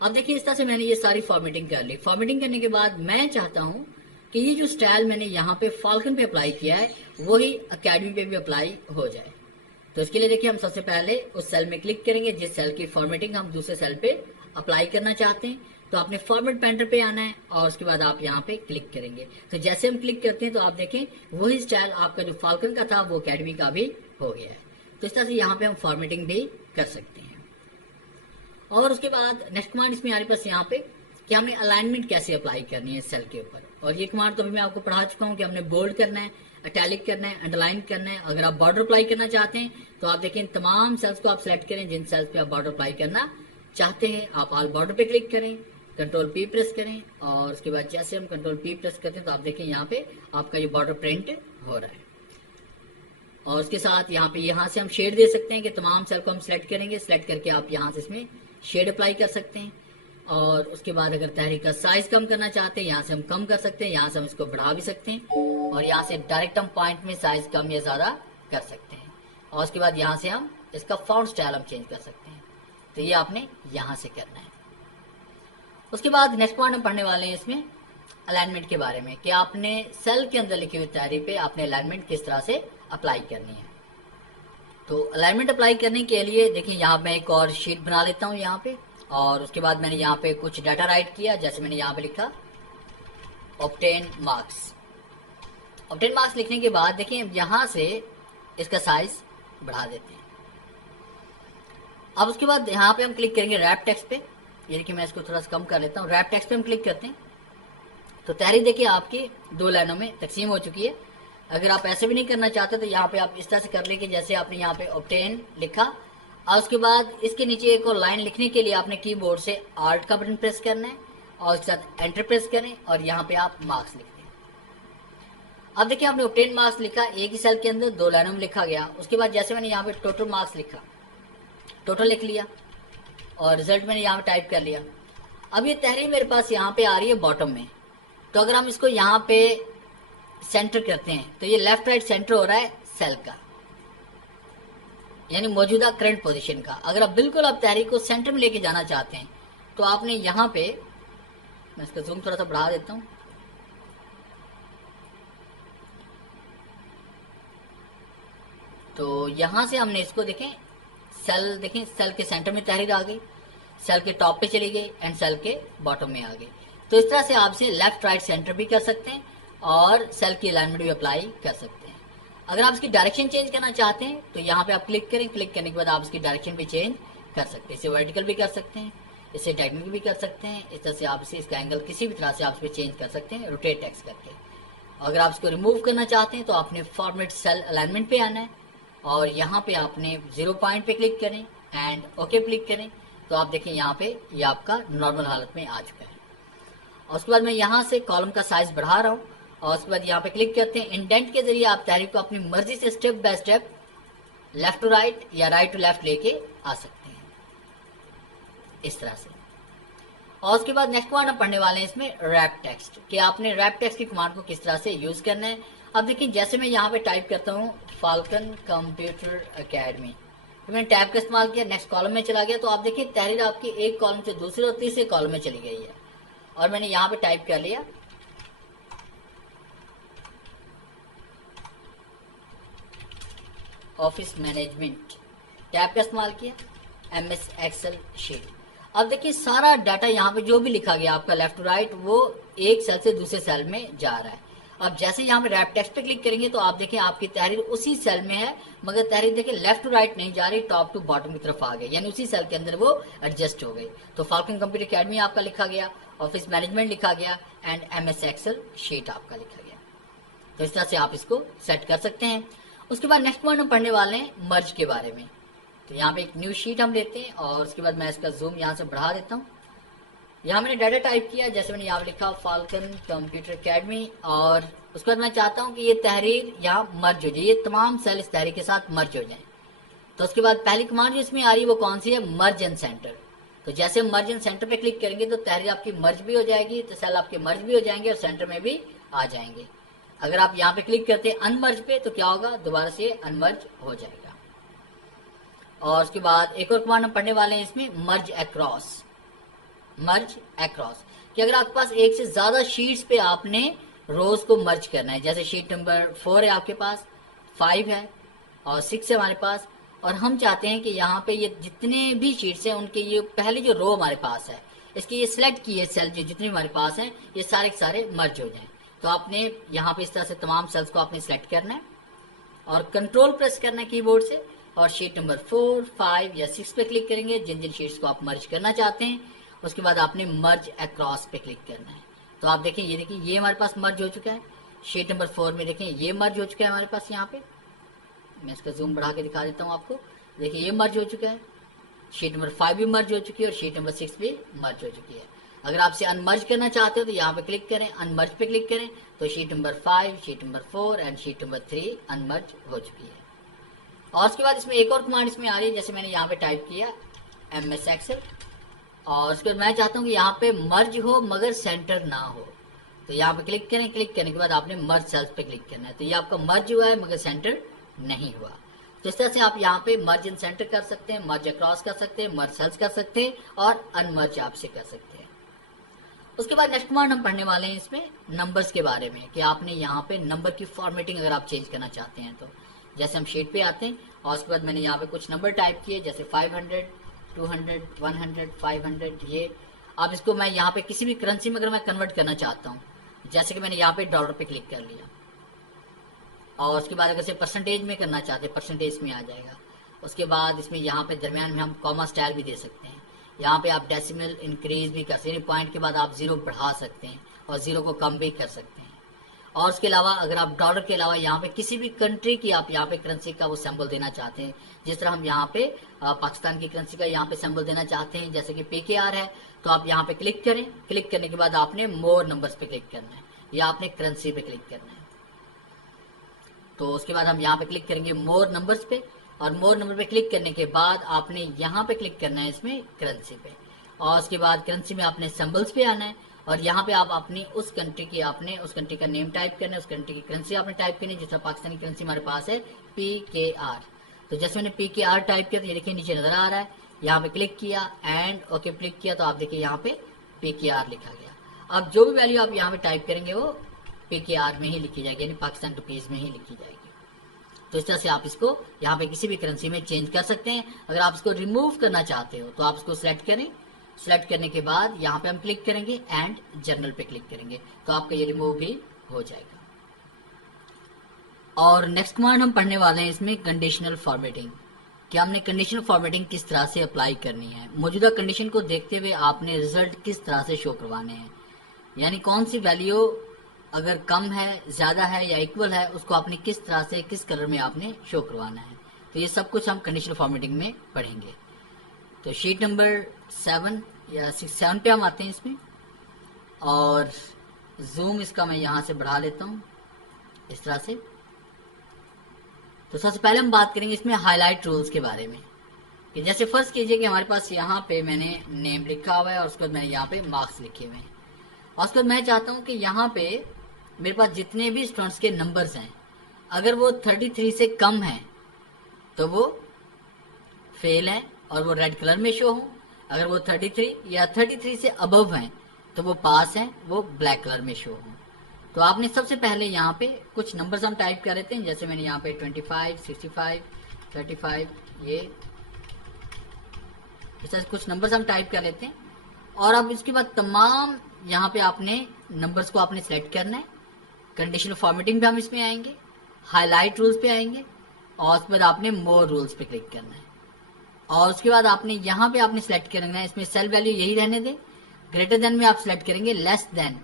अब देखिए इस तरह से मैंने ये सारी फॉर्मेटिंग कर ली। फॉर्मेटिंग करने के बाद मैं चाहता हूँ कि ये जो स्टाइल मैंने यहाँ पे फाल्कन पे अप्लाई किया है वही अकेडमी पे भी अप्लाई हो जाए। तो इसके लिए देखिए हम सबसे पहले उस सेल में क्लिक करेंगे जिस सेल की फॉर्मेटिंग हम दूसरे सेल पे अप्लाई करना चाहते हैं। तो आपने फॉर्मेट पेंटर पे आना है और उसके बाद आप यहाँ पे क्लिक करेंगे। तो जैसे हम क्लिक करते हैं तो आप देखें वही स्टाइल आपका जो फाल्कन का था वो अकेडमी का भी हो गया है। तो इस तरह से यहाँ पे हम फॉर्मेटिंग भी कर सकते हैं। और उसके बाद नेक्स्ट कमांड इसमें हमारे पास यहाँ पे कि हमने अलाइनमेंट कैसे अप्लाई करनी है सेल के ऊपर। और ये कमांड तो अभी मैं आपको पढ़ा चुका हूँ कि हमने बोल्ड करना है, इटैलिक करना है, अंडरलाइन करना है। अगर आप बॉर्डर अप्लाई करना चाहते हैं तो आप देखें तमाम सेल्स को आप सेलेक्ट करें जिन सेल्स पे आप बॉर्डर अप्लाई करना चाहते हैं। आप ऑल बॉर्डर पे क्लिक करें, कंट्रोल पी प्रेस करें और उसके बाद जैसे हम कंट्रोल पी प्रेस करते हैं तो आप देखें यहाँ पे आपका ये बॉर्डर प्रिंट हो रहा है। और उसके साथ यहाँ से हम शेड दे सकते हैं कि तमाम सेल को हम सिलेक्ट करेंगे, सिलेक्ट करके आप यहाँ से इसमें शेड अप्लाई कर सकते हैं। और उसके बाद अगर तहरीर का साइज कम करना चाहते हैं यहाँ से हम कम कर सकते हैं, यहाँ से हम इसको बढ़ा भी सकते हैं और यहाँ से डायरेक्ट हम पॉइंट में साइज कम या ज्यादा कर सकते हैं। और उसके बाद यहाँ से हम इसका फॉन्ट स्टाइल हम चेंज कर सकते हैं। तो ये आपने यहाँ से करना है। उसके बाद नेक्स्ट पॉइंट हम पढ़ने वाले हैं इसमें अलाइनमेंट के बारे में कि आपने सेल के अंदर लिखी हुई तहरीर पे आपने अलाइनमेंट किस तरह से अप्लाई करनी है। तो अलाइनमेंट अप्लाई करने के लिए देखिए यहाँ मैं एक और शीट बना लेता हूँ यहाँ पे और उसके बाद मैंने यहाँ पे कुछ डाटा राइट किया। जैसे मैंने यहाँ पे लिखा ऑब्टेन मार्क्स। ऑब्टेन मार्क्स लिखने के बाद देखिए यहाँ से इसका साइज बढ़ा देते हैं। अब उसके बाद यहाँ पे हम क्लिक करेंगे रैप टेक्स्ट पे। ये देखिए मैं इसको थोड़ा सा कम कर लेता हूँ। रैप टेक्स्ट पे हम क्लिक करते हैं तो तहरीर देखिए आपकी 2 लाइनों में तकसीम हो चुकी है। अगर आप ऐसे भी नहीं करना चाहते तो यहाँ पे आप इस तरह से कर लेंगे जैसे आपने यहाँ पे ऑब्टेन लिखा और उसके बाद इसके नीचे एक और लाइन लिखने के लिए आपने कीबोर्ड से आल्ट का बटन प्रेस करना है और उसके साथ एंटर प्रेस करें और यहाँ पे आप मार्क्स लिख दें। अब देखिए आपने ऑब्टेन मार्क्स लिखा, एक ही सेल के अंदर 2 लाइनों में लिखा गया। उसके बाद जैसे मैंने यहाँ पे टोटल मार्क्स लिखा, टोटल लिख लिया और रिजल्ट मैंने यहाँ पे टाइप कर लिया। अब ये तहरीर मेरे पास यहाँ पे आ रही है बॉटम में, तो अगर हम इसको यहाँ पे सेंटर करते हैं तो ये लेफ्ट राइट सेंटर हो रहा है सेल का, यानी मौजूदा करंट पोजीशन का। अगर आप बिल्कुल आप तहरीर को सेंटर में लेके जाना चाहते हैं तो आपने यहाँ पे, मैं इसका जूम थोड़ा सा बढ़ा देता हूँ, तो यहां से हमने इसको देखें, सेल के सेंटर में तहरीर आ गई, सेल के टॉप पे चली गई एंड सेल के बॉटम में आ गई। तो इस तरह से आप इसे लेफ्ट राइट सेंटर भी कर सकते हैं और सेल की अलाइनमेंट भी अप्लाई कर सकते हैं। अगर आप इसकी डायरेक्शन चेंज करना चाहते हैं तो यहाँ पे आप क्लिक करें, क्लिक करने के बाद आप इसकी डायरेक्शन भी चेंज कर सकते हैं। इसे वर्टिकल भी कर सकते हैं, इसे डायगोनल भी कर सकते हैं। इस तरह से आप इसे, इसका एंगल किसी भी तरह से आप इस पर चेंज कर सकते हैं रोटेट टेक्स्ट करके। अगर आप इसको रिमूव करना चाहते हैं तो आपने फॉर्मेट सेल अलाइनमेंट पे आना है और यहाँ पे आपने 0 पॉइंट पे क्लिक करें एंड ओके क्लिक करें, तो आप देखें यहाँ पे ये आपका नॉर्मल हालत में आ चुका है। और उसके बाद मैं यहाँ से कॉलम का साइज बढ़ा रहा हूँ और उसके बाद यहाँ पे क्लिक करते हैं। इंडेंट के जरिए आप तहरीर को अपनी मर्जी से step by step left to right या राइट टू लेफ्ट लेके आ सकते हैं इस तरह से। और उसके बाद नेक्स्ट कमांड हम पढ़ने वाले हैं इसमें रैप टेक्स्ट, कि आपने रैप टेक्स्ट की कमांड को किस तरह से यूज करना है। अब देखिए जैसे मैं यहाँ पे टाइप करता हूँ फाल्कन कंप्यूटर एकेडमी, तो मैंने टैब का इस्तेमाल किया, नेक्स्ट कॉलम में चला गया, तो आप देखिए तहरीर आपकी एक कॉलम से दूसरे और तीसरे कॉलम में चली गई है। और मैंने यहाँ पे टाइप कर लिया ऑफिस मैनेजमेंट, टैब का इस्तेमाल किया, MS एक्सेल शीट। अब देखिए सारा डाटा यहाँ पे जो भी लिखा गया आपका लेफ्ट टू राइट, वो एक सेल से दूसरे सेल में जा रहा है। अब जैसे यहाँ पे रैप टेक्स्ट पे क्लिक करेंगे तो आप देखें आपकी तहरीर उसी सेल में है, मगर तहरीर देखिए लेफ्ट टू राइट नहीं जा रही, टॉप टू बॉटम की तरफ आ गई, यानी उसी सेल के अंदर वो एडजस्ट हो गई। तो फाल्कन कंप्यूटर एकेडमी आपका लिखा गया, ऑफिस मैनेजमेंट लिखा गया एंड MS एक्सेल शीट आपका लिखा गया। तो इस तरह से आप इसको सेट कर सकते हैं। उसके बाद नेक्स्ट पॉइंट हम पढ़ने वाले हैं मर्ज के बारे में। तो यहाँ पे एक न्यू शीट हम लेते हैं और उसके बाद मैं इसका जूम यहाँ से बढ़ा देता हूँ। यहाँ मैंने डाटा टाइप किया, जैसे मैंने यहाँ लिखा फाल्कन कंप्यूटर एकेडमी, और उसके बाद मैं चाहता हूँ कि ये तहरीर यहाँ मर्ज हो जाए, ये तमाम सेल इस तहरीर के साथ मर्ज हो जाए। तो उसके बाद पहली कमांड जो इसमें आ रही है वो कौन सी है, मर्ज एंड सेंटर। तो जैसे हम मर्ज एंड सेंटर पे क्लिक करेंगे तो तहरीर आपकी मर्ज भी हो जाएगी, तो सेल आपके मर्ज भी हो जाएंगे और सेंटर में भी आ जाएंगे। अगर आप यहाँ पे क्लिक करते हैं अनमर्ज पे तो क्या होगा, दोबारा से अनमर्ज हो जाएगा। और उसके बाद एक और कमांड हम पढ़ने वाले हैं इसमें मर्ज अक्रॉस। मर्ज अक्रॉस कि अगर आपके पास एक से ज्यादा शीट्स पे आपने रोज को मर्ज करना है, जैसे शीट नंबर 4 है आपके पास, 5 है और 6 है हमारे पास, और हम चाहते हैं कि यहाँ पे ये जितने भी शीट्स हैं उनके ये पहली जो रो हमारे पास है इसकी ये सिलेक्ट की है सेल जो जितने हमारे पास हैं ये सारे के सारे मर्ज हो जाएं। तो आपने यहाँ पे इस तरह से तमाम सेल्स को आपने सिलेक्ट करना है और कंट्रोल प्रेस करना है कीबोर्ड से, और शीट नंबर 4, 5 या 6 पे क्लिक करेंगे जिन जिन शीट्स को आप मर्ज करना चाहते हैं। उसके बाद आपने मर्ज अक्रॉस पे क्लिक करना है। तो आप देखें ये देखिए ये हमारे पास मर्ज हो चुका है। शीट नंबर 4 में देखें ये मर्ज हो चुका है हमारे पास, यहाँ पे मैं इसका जूम बढ़ा के दिखा देता हूँ आपको, देखिए ये मर्ज हो चुका है। शीट नंबर 5 भी मर्ज हो चुकी है और शीट नंबर 6 भी मर्ज हो चुकी है। अगर आप इसे अनमर्ज करना चाहते हो तो यहाँ पे क्लिक करें, अनमर्ज पे क्लिक करें, तो sheet number 5, sheet number 4 and sheet number 3 unmerge हो चुकी है। और उसके बाद इसमें एक और कमांड इसमें आ रही है, जैसे मैंने यहाँ पे टाइप किया MS एक्सेल, और उसके बाद मैं चाहता हूँ कि यहाँ पे मर्ज हो मगर सेंटर ना हो, तो यहाँ पे क्लिक करें। क्लिक करने के बाद आपने मर्ज सेल्स पे क्लिक करना है। तो ये आपका मर्ज हुआ है मगर सेंटर नहीं हुआ। तो इस तरह से आप यहाँ पे मर्ज इन सेंटर कर सकते हैं, मर्ज अक्रॉस कर सकते हैं, मर्ज सेल्स कर सकते हैं और अनमर्ज आपसे कर सकते हैं। उसके बाद नेक्स्ट कमांड हम पढ़ने वाले हैं इसमें नंबर्स के बारे में, कि आपने यहाँ पे नंबर की फॉर्मेटिंग अगर आप चेंज करना चाहते हैं तो जैसे हम शीट पे आते हैं और उसके बाद मैंने यहाँ पे कुछ नंबर टाइप किए, जैसे 500, 200, 100, 500। ये अब इसको मैं यहाँ पे किसी भी करेंसी में अगर मैं कन्वर्ट करना चाहता हूँ, जैसे कि मैंने यहाँ पे डॉलर पे क्लिक कर लिया, और उसके बाद अगर से परसेंटेज में करना चाहते हैं परसेंटेज में आ जाएगा। उसके बाद इसमें यहाँ पे दरमियान में हम कॉमा स्टाइल भी दे सकते हैं। यहाँ पे आप डेसिमल इंक्रीज भी कर सकते हैं, पॉइंट के बाद आप 0 बढ़ा सकते हैं और 0 को कम भी कर सकते हैं। और उसके अलावा अगर आप डॉलर के अलावा यहाँ पे किसी भी कंट्री की आप यहाँ पे करेंसी का वो सिंबल देना चाहते हैं, जिस तरह हम यहाँ पे पाकिस्तान की करेंसी का यहाँ पे सिंबल देना चाहते हैं जैसे कि PKR है, तो आप यहाँ पे क्लिक करें। क्लिक करने के बाद आपने मोर नंबर्स पे क्लिक करना है या आपने करेंसी पे क्लिक करना है। तो उसके बाद हम यहाँ पे क्लिक करेंगे मोर नंबर्स पे, और मोर नंबर पे क्लिक करने के बाद आपने यहाँ पे क्लिक करना है इसमें करेंसी पे, और उसके बाद करेंसी में आपने सिंबल्स पे आना है, और यहाँ पे आप अपनी उस कंट्री की आपने उस कंट्री का नेम टाइप करना है, उस कंट्री की करेंसी आपने टाइप करनी है। जिस तरह पाकिस्तानी करेंसी हमारे पास है PKR, तो जैसे मैंने PKR टाइप किया तो ये देखिए नीचे नजर आ रहा है, यहाँ पे क्लिक किया एंड ओके क्लिक किया तो आप देखिए यहाँ पे PKR लिखा गया। अब जो भी वैल्यू आप यहाँ पे टाइप करेंगे वो PKR में ही लिखी जाएगी, यानी पाकिस्तान रुपीज में ही लिखी जाएगी। तो इस तरह से आप इसको यहाँ पे किसी भी करेंसी में चेंज कर सकते हैं। अगर आप इसको रिमूव करना चाहते हो तो आप इसको सिलेक्ट करें। सिलेक्ट करने के बाद यहाँ पे हम क्लिक करेंगे एंड जर्नल पे क्लिक करेंगे तो आपका ये रिमूव भी हो जाएगा। और नेक्स्ट कमांड हम पढ़ने वाले हैं इसमें कंडीशनल फॉर्मेटिंग, कि हमने कंडीशनल फॉर्मेटिंग किस तरह से अप्लाई करनी है। मौजूदा कंडीशन को देखते हुए आपने रिजल्ट किस तरह से शो करवाने हैं, यानी कौन सी वैल्यू अगर कम है, ज्यादा है या इक्वल है, उसको आपने किस तरह से किस कलर में आपने शो करवाना है। तो ये सब कुछ हम कंडीशनल फॉर्मेटिंग में पढ़ेंगे। तो शीट नंबर 7 या 7 पे हम आते हैं इसमें, और जूम इसका मैं यहाँ से बढ़ा लेता हूँ इस तरह से। तो सबसे पहले हम बात करेंगे इसमें हाईलाइट रूल्स के बारे में, कि जैसे फर्ज कीजिए कि हमारे पास यहाँ पे मैंने नेम लिखा हुआ है और उसके बाद मैंने यहाँ पे मार्क्स लिखे हुए हैं, और उसके बाद मैं चाहता हूँ कि यहाँ पे मेरे पास जितने भी स्टूडेंट्स के नंबर्स हैं अगर वो 33 से कम हैं तो वो फेल है और वो रेड कलर में शो हो, अगर वो 33 या 33 से अबव हैं तो वो पास हैं, वो ब्लैक कलर में शो हो। तो आपने सबसे पहले यहाँ पे कुछ नंबर्स हम टाइप कर लेते हैं, जैसे मैंने यहाँ पे 25, 65, 35 ये इस तरह कुछ नंबर्स हम टाइप कर लेते हैं। और अब इसके बाद तमाम यहाँ पे आपने नंबर्स को आपने सेलेक्ट करना है। कंडीशनल फॉर्मेटिंग पे हम इसमें आएंगे, हाईलाइट रूल्स पे आएंगे, और उसके बाद आपने मोर रूल्स पे क्लिक करना है। और उसके बाद आपने यहाँ पे आपने सेलेक्ट करना है, इसमें सेल वैल्यू यही रहने दें। ग्रेटर देन में आप सेलेक्ट करेंगे लेस देन,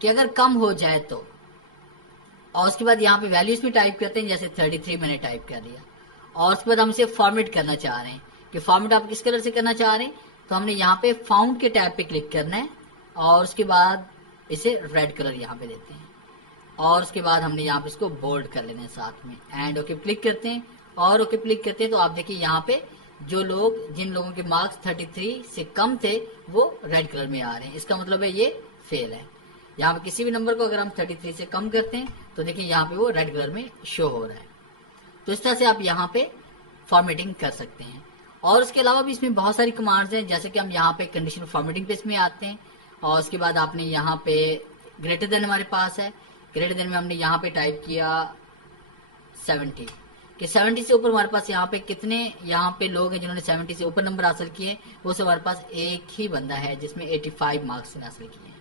कि अगर कम हो जाए तो। और उसके बाद यहाँ पे वैल्यू इसमें टाइप करते हैं, जैसे 33 मैंने टाइप कर दिया। और उसके बाद हम इसे फॉर्मेट करना चाह रहे हैं, कि फॉर्मेट आप किस कलर से करना चाह रहे हैं, तो हमने यहाँ पे फाउंड के टैब पे क्लिक करना है, और उसके बाद इसे रेड कलर यहाँ पे देते हैं, और उसके बाद हमने यहाँ पे इसको बोल्ड कर लेना है साथ में, एंड ओके क्लिक करते हैं। और ओके क्लिक करते हैं तो आप देखिए यहाँ पे जो लोग जिन लोगों के मार्क्स 33 से कम थे वो रेड कलर में आ रहे हैं, इसका मतलब है ये फेल है। यहाँ पे किसी भी नंबर को अगर हम 33 से कम करते हैं तो देखिए यहाँ पे वो रेड कलर में शो हो रहा है। तो इस तरह से आप यहाँ पे फॉर्मेटिंग कर सकते हैं। और उसके अलावा भी इसमें बहुत सारी कमांड्स हैं, जैसे कि हम यहाँ पे कंडीशनल फॉर्मेटिंग पे इसमें आते हैं, और उसके बाद आपने यहाँ पे ग्रेटर देन हमारे पास है, ग्रेटर देन में हमने यहाँ पे टाइप किया 70, कि 70 से ऊपर हमारे पास यहाँ पे कितने यहाँ पे लोग हैं जिन्होंने 70 से ऊपर नंबर हासिल किए, वो सब हमारे पास एक ही बंदा है जिसमें 85 मार्क्स हासिल किए हैं।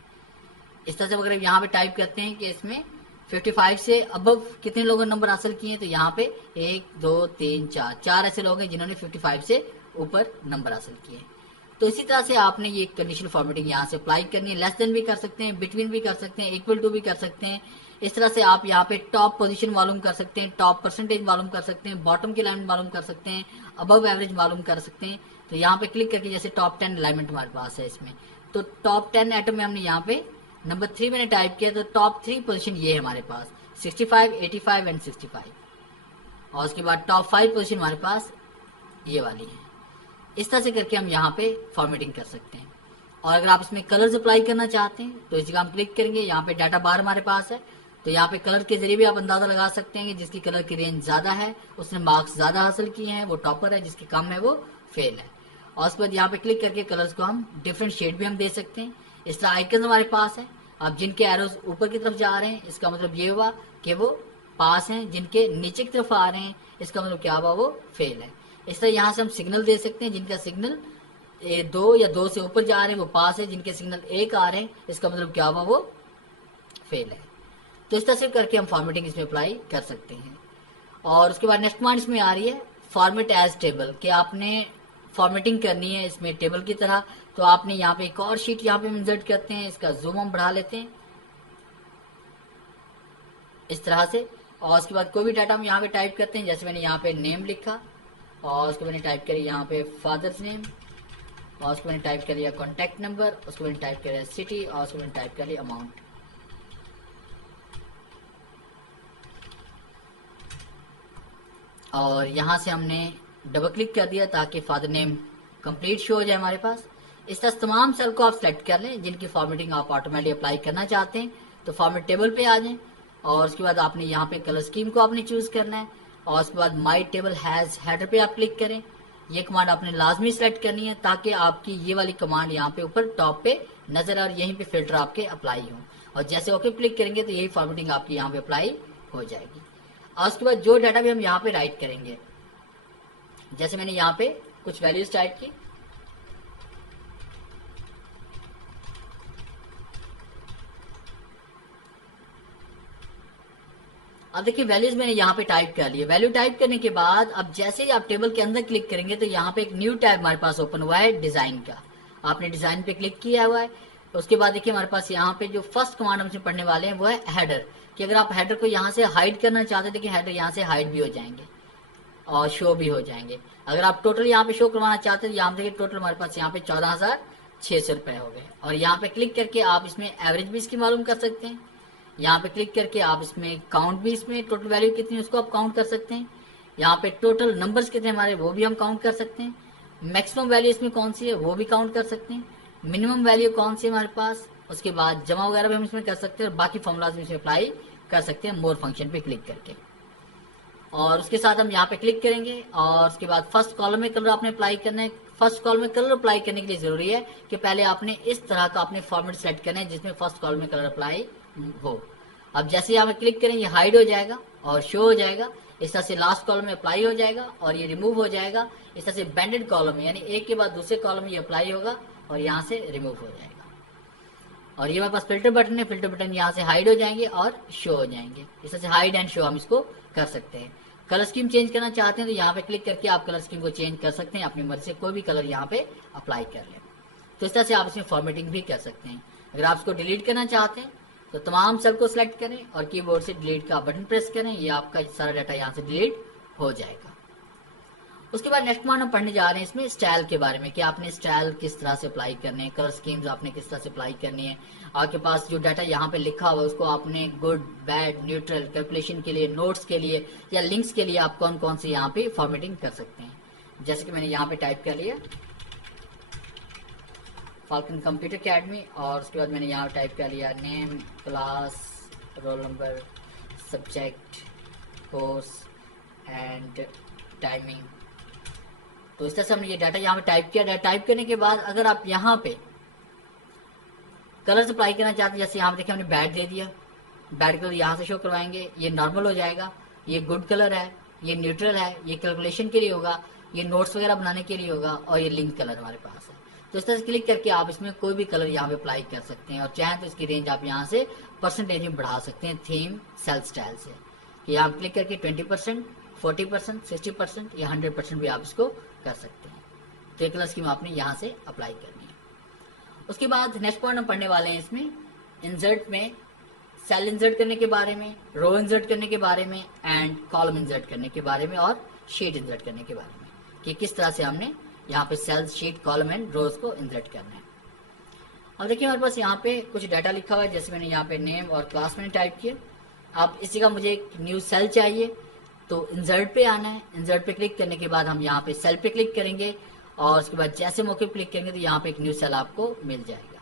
इस तरह से अगर यहाँ पे टाइप करते हैं कि इसमें 55 से अबव कितने लोगों ने नंबर हासिल किए हैं, तो यहाँ पे 1 2 3 4 ऐसे लोग हैं जिन्होंने 55 से ऊपर नंबर हासिल किए हैं। तो इसी तरह से आपने ये कंडीशनल फॉर्मेटिंग यहाँ से अप्लाई करनी है। लेस देन भी कर सकते हैं, बिटवीन भी कर सकते हैं, इक्वल टू भी कर सकते हैं। इस तरह से आप यहाँ पे टॉप पोजीशन मालूम कर सकते हैं, टॉप परसेंटेज मालूम कर सकते हैं, बॉटम की अलाइनमेंट मालूम कर सकते हैं, अबव एवरेज मालूम कर सकते हैं। तो यहाँ पे क्लिक करके जैसे टॉप 10 अलाइनमेंट हमारे पास है इसमें, तो टॉप 10 आइटम में हमने यहाँ पे नंबर 3 मैंने टाइप किया, तो टॉप 3 पोजीशन ये है हमारे पास 65, 85 एंड 65। और उसके बाद टॉप 5 पोजीशन हमारे पास ये वाली है। इस तरह से करके हम यहाँ पे फॉर्मेटिंग कर सकते हैं। और अगर आप इसमें कलर्स अप्लाई करना चाहते हैं तो इस जगह हम क्लिक करेंगे, यहाँ पे डाटा बार हमारे पास है, तो यहाँ पे कलर के जरिए भी आप अंदाजा लगा सकते हैं कि जिसकी कलर की रेंज ज्यादा है उसने मार्क्स ज्यादा हासिल किए हैं, वो टॉपर है, जिसकी कम है वो फेल है। और उसके बाद यहाँ पे क्लिक करके कलर्स को हम डिफरेंट शेड भी हम दे सकते हैं। इस तरह आइकन हमारे पास है, अब जिनके एरोज ऊपर की तरफ जा रहे हैं इसका मतलब ये हुआ कि वो पास हैं, जिनके नीचे की तरफ आ रहे हैं इसका मतलब क्या हुआ, वो फेल है। इस तरह यहाँ से हम सिग्नल दे सकते हैं, जिनका सिग्नल 2 या 2 से ऊपर जा रहे हैं वो पास है, जिनके सिग्नल 1 आ रहे हैं इसका मतलब क्या हुआ, वो फेल है। तो इस तरह से करके हम फॉर्मेटिंग इसमें अप्लाई कर सकते हैं। और उसके बाद नेक्स्ट पॉइंट इसमें आ रही है फॉर्मेट एज टेबल, कि आपने फॉर्मेटिंग करनी है इसमें टेबल की तरह। तो आपने यहाँ पे एक और शीट यहाँ पे इंसर्ट करते हैं, इसका जूम हम बढ़ा लेते हैं, इस तरह से। और उसके बाद कोई भी डाटा हम यहाँ पे टाइप करते हैं, जैसे मैंने यहाँ पे नेम लिखा और उसको मैंने टाइप करी यहाँ पे फादर्स नेम, और उसको मैंने टाइप कर लिया कॉन्टैक्ट नंबर, उसको मैंने टाइप कर लिया सिटी, और उसको मैंने टाइप कर लिया अमाउंट। और यहाँ से हमने डबल क्लिक कर दिया ताकि फादर नेम कंप्लीट शो हो जाए हमारे पास। इस तरह तमाम सेल को आप सेलेक्ट कर लें जिनकी फॉर्मेटिंग आप ऑटोमेटिकली अप्लाई करना चाहते हैं, तो फॉर्मेट टेबल पे आ जाएं। और उसके बाद आपने यहाँ पे कलर स्कीम को आपने चूज करना है, और उसके बाद माई टेबल हैज हेडर पे आप क्लिक करें। ये कमांड आपने लाजमी सेलेक्ट करनी है ताकि आपकी ये वाली कमांड यहाँ पे ऊपर टॉप पे नजर और यहीं पे फिल्टर आपके अप्लाई हो। और जैसे ओके क्लिक करेंगे तो यही फॉर्मेटिंग आपकी यहाँ पे अप्लाई हो जाएगी। और उसके बाद जो डाटा भी हम यहाँ पे राइट करेंगे, जैसे मैंने यहाँ पे कुछ वैल्यूज टाइप की, अब देखिए वैल्यूज मैंने यहाँ पे टाइप कर लिए। वैल्यू टाइप करने के बाद अब जैसे ही आप टेबल के अंदर क्लिक करेंगे तो यहाँ पे एक न्यू टैब हमारे पास ओपन हुआ है डिजाइन का। आपने डिजाइन पे क्लिक किया हुआ है। उसके बाद देखिए हमारे पास यहाँ पे जो फर्स्ट कमांड हमसे पढ़ने वाले हैं वो है हेडर, कि अगर आप हेडर को यहाँ से हाइड करना चाहते हैं, देखिए हेडर यहाँ से हाइड भी हो जाएंगे और शो भी हो जाएंगे। अगर आप टोटल यहाँ पे शो करवाना चाहते हैं तो यहाँ देखिए टोटल हमारे पास यहाँ पे 14,600 रुपए हो गए। और यहाँ पे क्लिक करके आप इसमें एवरेज भी इसकी मालूम कर सकते हैं। यहाँ पे क्लिक करके आप इसमें काउंट भी, इसमें टोटल वैल्यू कितनी है उसको आप काउंट कर सकते हैं। यहाँ पे टोटल नंबर्स कितने हमारे वो भी हम काउंट कर सकते हैं। मैक्सिमम वैल्यू इसमें कौन सी है वो भी काउंट कर सकते हैं। मिनिमम वैल्यू कौन सी है हमारे पास, उसके बाद जमा वगैरह भी हम इसमें कर सकते हैं और बाकी फॉर्मूलाज भी इसमें अप्लाई कर सकते हैं मोर फंक्शन पे क्लिक करके। और उसके साथ हम यहाँ पे क्लिक करेंगे और उसके बाद फर्स्ट कॉलम में कलर आपने अप्लाई करना है। फर्स्ट कॉलम में कलर अप्लाई करने के लिए जरूरी है कि पहले आपने इस तरह का अपने फॉर्मेट सेलेक्ट करना है जिसमें फर्स्ट कॉलम में कलर अप्लाई हो। अब जैसे यहाँ पे क्लिक करेंगे हाइड हो जाएगा और शो हो जाएगा। इस तरह से लास्ट कॉलम में अप्लाई हो जाएगा और ये रिमूव हो जाएगा। इस तरह से बैंडेड कॉलम में यानी एक के बाद दूसरे कॉलम में ये अप्लाई होगा और यहाँ से रिमूव हो जाएगा। और ये हमारे पास फिल्टर बटन है, फिल्टर बटन यहाँ से हाइड हो जाएंगे और शो हो जाएंगे। इस तरह से हाइड एंड शो हम इसको कर सकते हैं। कलर स्कीम चेंज करना चाहते हैं तो यहाँ पे क्लिक करके आप कलर स्कीम को चेंज कर सकते हैं, अपनी मर्जी से कोई भी कलर यहाँ पे अप्लाई कर लें। तो इस तरह से आप इसमें फॉर्मेटिंग भी कर सकते हैं। अगर आप इसको डिलीट करना चाहते हैं तो तमाम सेल को सिलेक्ट करें और कीबोर्ड से डिलीट का बटन प्रेस करें, ये आपका सारा डाटा यहाँ से डिलीट हो जाएगा। उसके बाद नेक्स्ट कमांड हम पढ़ने जा रहे हैं इसमें स्टाइल के बारे में, कि आपने स्टाइल किस तरह से अप्लाई करने हैं, कलर स्कीम्स आपने किस तरह से अप्लाई करनी है। आपके पास जो डाटा यहाँ पे लिखा हुआ है उसको आपने गुड, बैड, न्यूट्रल, कैलकुलेशन के लिए, नोट्स के लिए या लिंक्स के लिए आप कौन कौन से यहाँ पे फॉर्मेटिंग कर सकते हैं। जैसे कि मैंने यहाँ पे टाइप कर लिया फाल्कन कंप्यूटर अकेडमी और उसके बाद मैंने यहाँ टाइप कर लिया name, class, roll number, subject, course and timing. तो इस तरह से हमने ये डाटा यहाँ पे टाइप किया। डाटा टाइप करने के बाद अगर आप यहाँ पे कलर अप्लाई करना चाहते हैं, जैसे यहाँ पे देखिए हमने बैड दे दिया, बैड कलर यहाँ से शो करवाएंगे, ये नॉर्मल हो जाएगा, ये गुड कलर है, ये न्यूट्रल है, ये कैलकुलेशन के लिए होगा, ये नोट्स वगैरह बनाने के लिए होगा और ये लिंक कलर हमारे पास है। तो इस तरह से क्लिक करके आप इसमें कोई भी कलर यहाँ पे अप्लाई कर सकते हैं और चाहें तो इसकी रेंज आप यहाँ से परसेंटेज में बढ़ा सकते हैं थीम सेल स्टाइल से। यहाँ क्लिक करके 20%, 40%, 60% या 100% भी आप इसको कर सकते हैं। तो एक कलर स्कीम आपने यहाँ से अप्लाई करनी है। उसके बाद नेक्स्ट पॉइंट हम पढ़ने वाले हैं इसमें इंसर्ट में सेल इंसर्ट करने के बारे में, रो इंसर्ट करने के बारे में एंड कॉलम इंसर्ट करने के बारे में और शीट इंसर्ट करने के बारे में, कि किस तरह से हमने यहाँ पे सेल, शीट, कॉलम एंड रोज को इंसर्ट करना है। अब देखिए हमारे पास यहाँ पे कुछ डाटा लिखा हुआ है, जैसे मैंने यहाँ पे नेम और क्लास में टाइप किया। अब इसी का मुझे एक न्यू सेल चाहिए तो इंसर्ट पे आना है। इंसर्ट पे क्लिक करने के बाद हम यहाँ पे सेल पे क्लिक करेंगे और उसके बाद जैसे मौके क्लिक करेंगे तो यहाँ पे एक न्यू सेल आपको मिल जाएगा।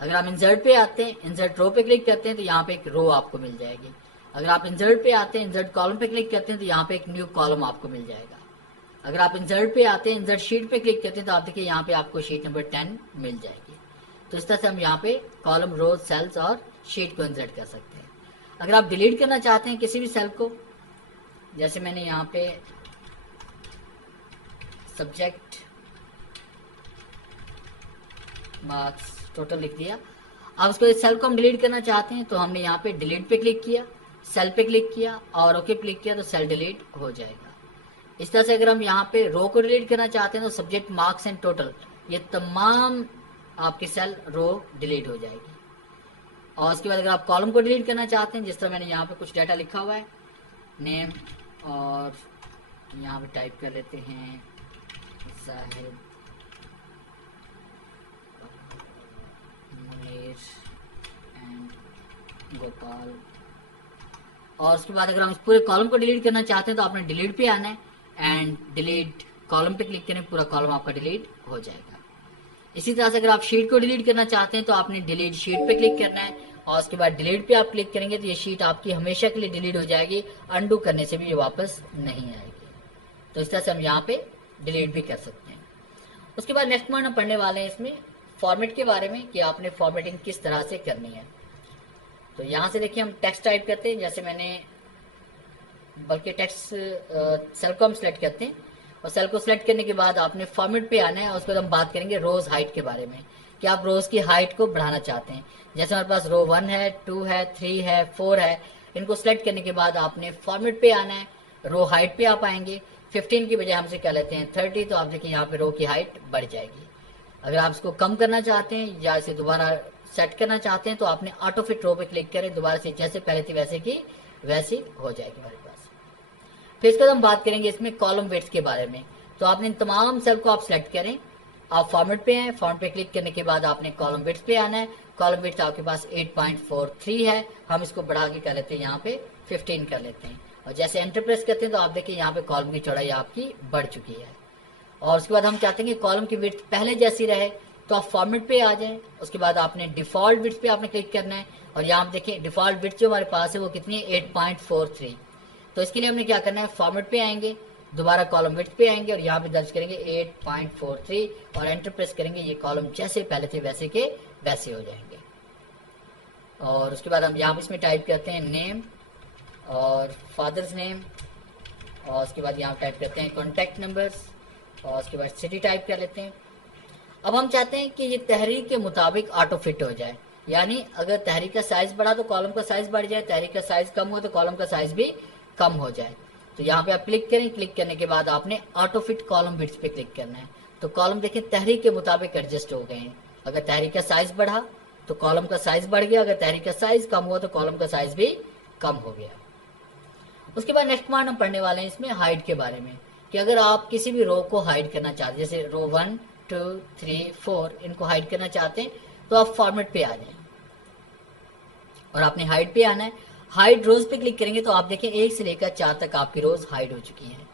अगर आप इंसर्ट पे आते हैं, इंसर्ट रो पे क्लिक करते हैं तो यहाँ पे एक रो आपको मिल जाएगी। अगर आप इंसर्ट पे आते हैं, इंसर्ट कॉलम पे क्लिक करते हैं तो यहाँ पे एक न्यू कॉलम आपको मिल जाएगा। अगर आप इंसर्ट पे आते हैं, इंसर्ट शीट पे क्लिक करते हैं तो आप देखिए यहाँ पे आपको शीट नंबर 10 मिल जाएगी। तो इस तरह से हम यहाँ पे कॉलम, रो, सेल्स और शीट को इंसर्ट कर सकते हैं। अगर आप डिलीट करना चाहते हैं किसी भी सेल को, जैसे मैंने यहाँ पे सब्जेक्ट मार्क्स टोटल लिख दिया। अब उसको इस सेल को हम डिलीट करना चाहते हैं तो हमने यहाँ पे डिलीट पे क्लिक किया, सेल पे क्लिक किया और ओके क्लिक किया तो सेल डिलीट हो जाएगा। इस तरह से अगर हम यहाँ पे रो को डिलीट करना चाहते हैं तो सब्जेक्ट, मार्क्स एंड टोटल, ये तमाम आपके सेल रो डिलीट हो जाएगी। और उसके बाद अगर आप कॉलम को डिलीट करना चाहते हैं, जिस तरह मैंने यहाँ पे कुछ डाटा लिखा हुआ है, नेम, और यहाँ पे टाइप कर लेते हैं जाहिद मुनीर एंड गोपाल। और उसके बाद अगर हम इस पूरे कॉलम को डिलीट करना चाहते हैं तो आपने डिलीट पे आना है एंड डिलीट कॉलम पे क्लिक करें, पूरा कॉलम आपका डिलीट हो जाएगा। इसी तरह से अगर आप शीट को डिलीट करना चाहते हैं तो आपने डिलीट शीट पे क्लिक करना है और उसके बाद डिलीट पे आप क्लिक करेंगे तो ये शीट आपकी हमेशा के लिए डिलीट हो जाएगी, अंडू करने से भी ये वापस नहीं आएगी। तो इस तरह से हम यहाँ पे डिलीट भी कर सकते हैं। उसके बाद नेक्स्ट पॉइंट हम पढ़ने वाले हैं इसमें फॉर्मेट के बारे में कि आपने फॉर्मेटिंग किस तरह से करनी है। तो यहाँ से देखिए हम टेक्स्ट टाइप करते हैं, जैसे मैंने बल्कि टेक्स्ट सेल को हम सिलेक्ट करते हैं और सेल को सिलेक्ट करने के बाद आपने फॉर्मेट पे आना है और उसके बाद हम बात करेंगे रोज हाइट के बारे में कि आप रोज की हाइट को बढ़ाना चाहते हैं। जैसे हमारे पास रो 1 है, 2 है, 3 है, 4 है, इनको सिलेक्ट करने के बाद आपने फॉर्मेट पे आना है, रो हाइट पे आप आएंगे, 15 की बजाय हमसे कह लेते हैं 30, तो आप देखिए यहाँ पे रो की हाइट बढ़ जाएगी। अगर आप इसको कम करना चाहते हैं या इसे दोबारा सेट करना चाहते हैं तो आपने ऑटो फिट रो पे क्लिक करें, दोबारा से जैसे पहले थी वैसे की वैसी हो जाएगी हमारे पास। फिर इसके बाद हम बात करेंगे इसमें कॉलम वेट्स के बारे में। तो आपने इन तमाम सेल को आप सिलेक्ट करें, आप फॉर्मेट पे आए, फॉर्मेट पे क्लिक करने के बाद आपने कॉलम वेट्स पे आना है। कॉलम वेट्स आपके पास 8.43 है, हम इसको बढ़ा के कर लेते हैं यहाँ पे 15 कर लेते हैं और जैसे एंटर प्रेस करते हैं तो आप देखिए यहाँ पे कॉलम की चौड़ाई आपकी बढ़ चुकी है। और उसके बाद हम चाहते हैं कि कॉलम की विड्थ पहले जैसी रहे तो आप फॉर्मेट पे आ जाएं, उसके बाद आपने डिफॉल्ट विड्थ पे आपने क्लिक करना है और यहाँ आप देखें डिफॉल्ट विड्थ जो हमारे पास है वो कितनी है 8.43। तो इसके लिए हमने क्या करना है, फॉर्मेट पे आएंगे, दोबारा कॉलम विड्थ पे आएंगे और यहाँ पे दर्ज करेंगे 8.43 और एंटर प्रेस करेंगे, ये कॉलम जैसे पहले थे वैसे के वैसे हो जाएंगे। और उसके बाद हम यहाँ पे इसमें टाइप करते हैं नेम और फादर्स नेम और उसके बाद यहाँ टाइप करते हैं कॉन्टैक्ट नंबर्स और उसके बाद सिटी टाइप कर लेते हैं। अब हम चाहते हैं कि ये तहरीर के मुताबिक ऑटो फिट हो जाए, यानी अगर तहरीर का साइज बढ़ा तो कॉलम का साइज बढ़ जाए, तहरीर का साइज कम हुआ तो कॉलम का साइज भी कम हो जाए। तो यहाँ पे आप क्लिक करें, क्लिक करने के बाद आपने ऑटो फिट कॉलम विड्थ पे क्लिक करना है। तो कॉलम देखें तहरीर के मुताबिक एडजस्ट हो गए हैं, अगर तहरीर का साइज बढ़ा तो कॉलम का साइज बढ़ गया, अगर तहरीर का साइज कम हुआ तो कॉलम का साइज भी कम हो गया। उसके बाद नेक्स्ट पॉइंट हम पढ़ने वाले हैं इसमें हाइड के बारे में कि अगर आप किसी भी रो को हाइड करना चाहते हैं, जैसे रो 1, 2, 3, 4 इनको हाइड करना चाहते हैं तो आप फॉर्मेट पे आ जाएं और आपने हाइड पे आना है। हाइड रोज पे क्लिक करेंगे तो आप देखें 1 से लेकर 4 तक आपकी रोज हाइड हो चुकी हैं।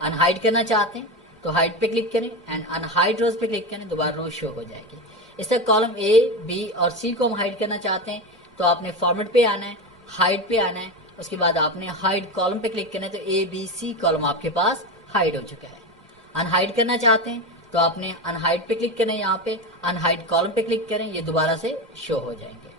अनहाइड करना चाहते हैं तो हाइड पे क्लिक करें एंड अनहाइड रोज पे क्लिक करें, दोबारा रोज शो हो जाएगी। इस तरह कॉलम ए, बी और सी को हम हाइड करना चाहते हैं तो आपने फॉर्मेट पे आना है, हाइड पे आना है, उसके बाद आपने हाइड कॉलम पे क्लिक करना है तो ए, बी, सी कॉलम आपके पास हाइड हो चुका है। अनहाइड करना चाहते हैं तो आपने अनहाइड पे क्लिक करना है, यहाँ पे अनहाइड कॉलम पे क्लिक करें, ये दोबारा से शो हो जाएंगे।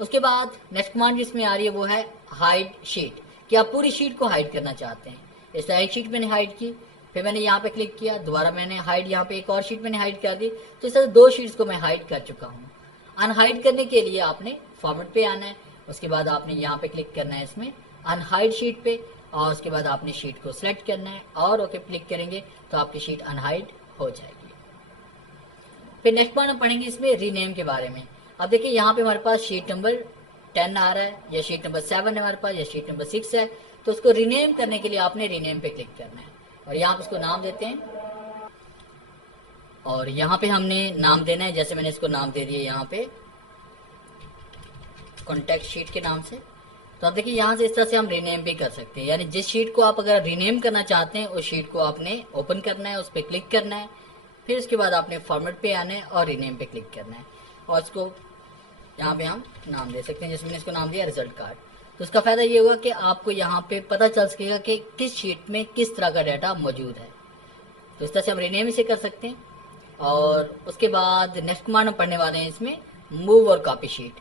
उसके बाद नेक्स्ट कमांड जिसमें आ रही है वो है हाइड शीट, कि आप पूरी शीट को हाइड करना चाहते हैं। इस तरह एक शीट मैंने हाइड की, फिर मैंने यहाँ पे क्लिक किया, दोबारा मैंने हाइड, यहाँ पे एक और शीट मैंने हाइड कर दी, तो इस तरह 2 शीट्स को मैं हाइड कर चुका हूँ। अनहाइड करने के लिए आपने फॉर्मेट पे आना है, उसके बाद आपने यहाँ पे क्लिक करना है इसमें अनहाइड शीट पे और उसके बाद आपने शीट को सिलेक्ट करना है और ओके क्लिक करेंगे तो आपकी शीट अनहाइड हो जाएगी। फिर नेक्स्ट पॉइंट हम पढ़ेंगे इसमें रीनेम के बारे में। अब देखिए यहाँ पे हमारे पास शीट नंबर 10 आ रहा है या शीट नंबर 7 है हमारे पास या शीट नंबर 6 है, तो उसको रीनेम करने के लिए आपने रीनेम पे क्लिक करना है और यहाँ पे इसको नाम देते हैं और यहाँ पे हमने नाम देना है, जैसे मैंने इसको नाम दे दिया यहाँ पे कॉन्टैक्ट शीट के नाम से। तो आप देखिए यहाँ से इस तरह से हम रीनेम भी कर सकते हैं, यानी जिस शीट को आप अगर रीनेम करना चाहते हैं उस शीट को आपने ओपन करना है, उस पर क्लिक करना है, फिर उसके बाद आपने फॉर्मेट पे आना है और रीनेम पे क्लिक करना है और इसको यहाँ पे हम नाम दे सकते हैं, जैसे मैंने इसको नाम दिया रिजल्ट कार्ड। तो इसका फायदा ये होगा कि आपको यहाँ पे पता चल सकेगा कि किस शीट में किस तरह का डाटा मौजूद है। तो इस तरह से हम रीनेम इसे कर सकते हैं। और उसके बाद नेक्स्ट कमांड हम पढ़ने वाले हैं इसमें मूव और कॉपी शीट,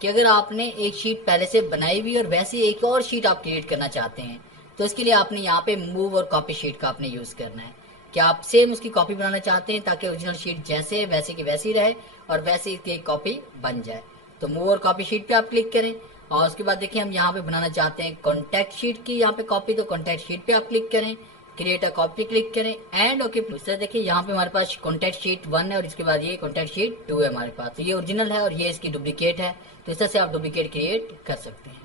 कि अगर आपने एक शीट पहले से बनाई हुई और वैसी एक और शीट आप क्रिएट करना चाहते हैं तो इसके लिए आपने यहाँ पे मूव और कॉपी शीट का आपने यूज करना है, कि आप सेम उसकी कॉपी बनाना चाहते हैं ताकि ओरिजिनल शीट जैसे वैसे की वैसी रहे और वैसे इसकी एक कॉपी बन जाए। तो मूव और कॉपी शीट पे आप क्लिक करें और उसके बाद देखिए हम यहाँ पे बनाना चाहते हैं कॉन्टैक्ट शीट की यहाँ पे कॉपी, तो कॉन्टैक्ट शीट पे आप क्लिक करें, क्रिएट अ कॉपी क्लिक करें एंड ओके। सर देखिए यहाँ पे हमारे पास कॉन्टैक्ट शीट 1 है और इसके बाद ये कॉन्टैक्ट शीट 2 है हमारे पास। तो ये ओरिजिनल है और ये इसकी डुप्लीकेट है। तो इस तरह से आप डुप्लीकेट क्रिएट कर सकते हैं।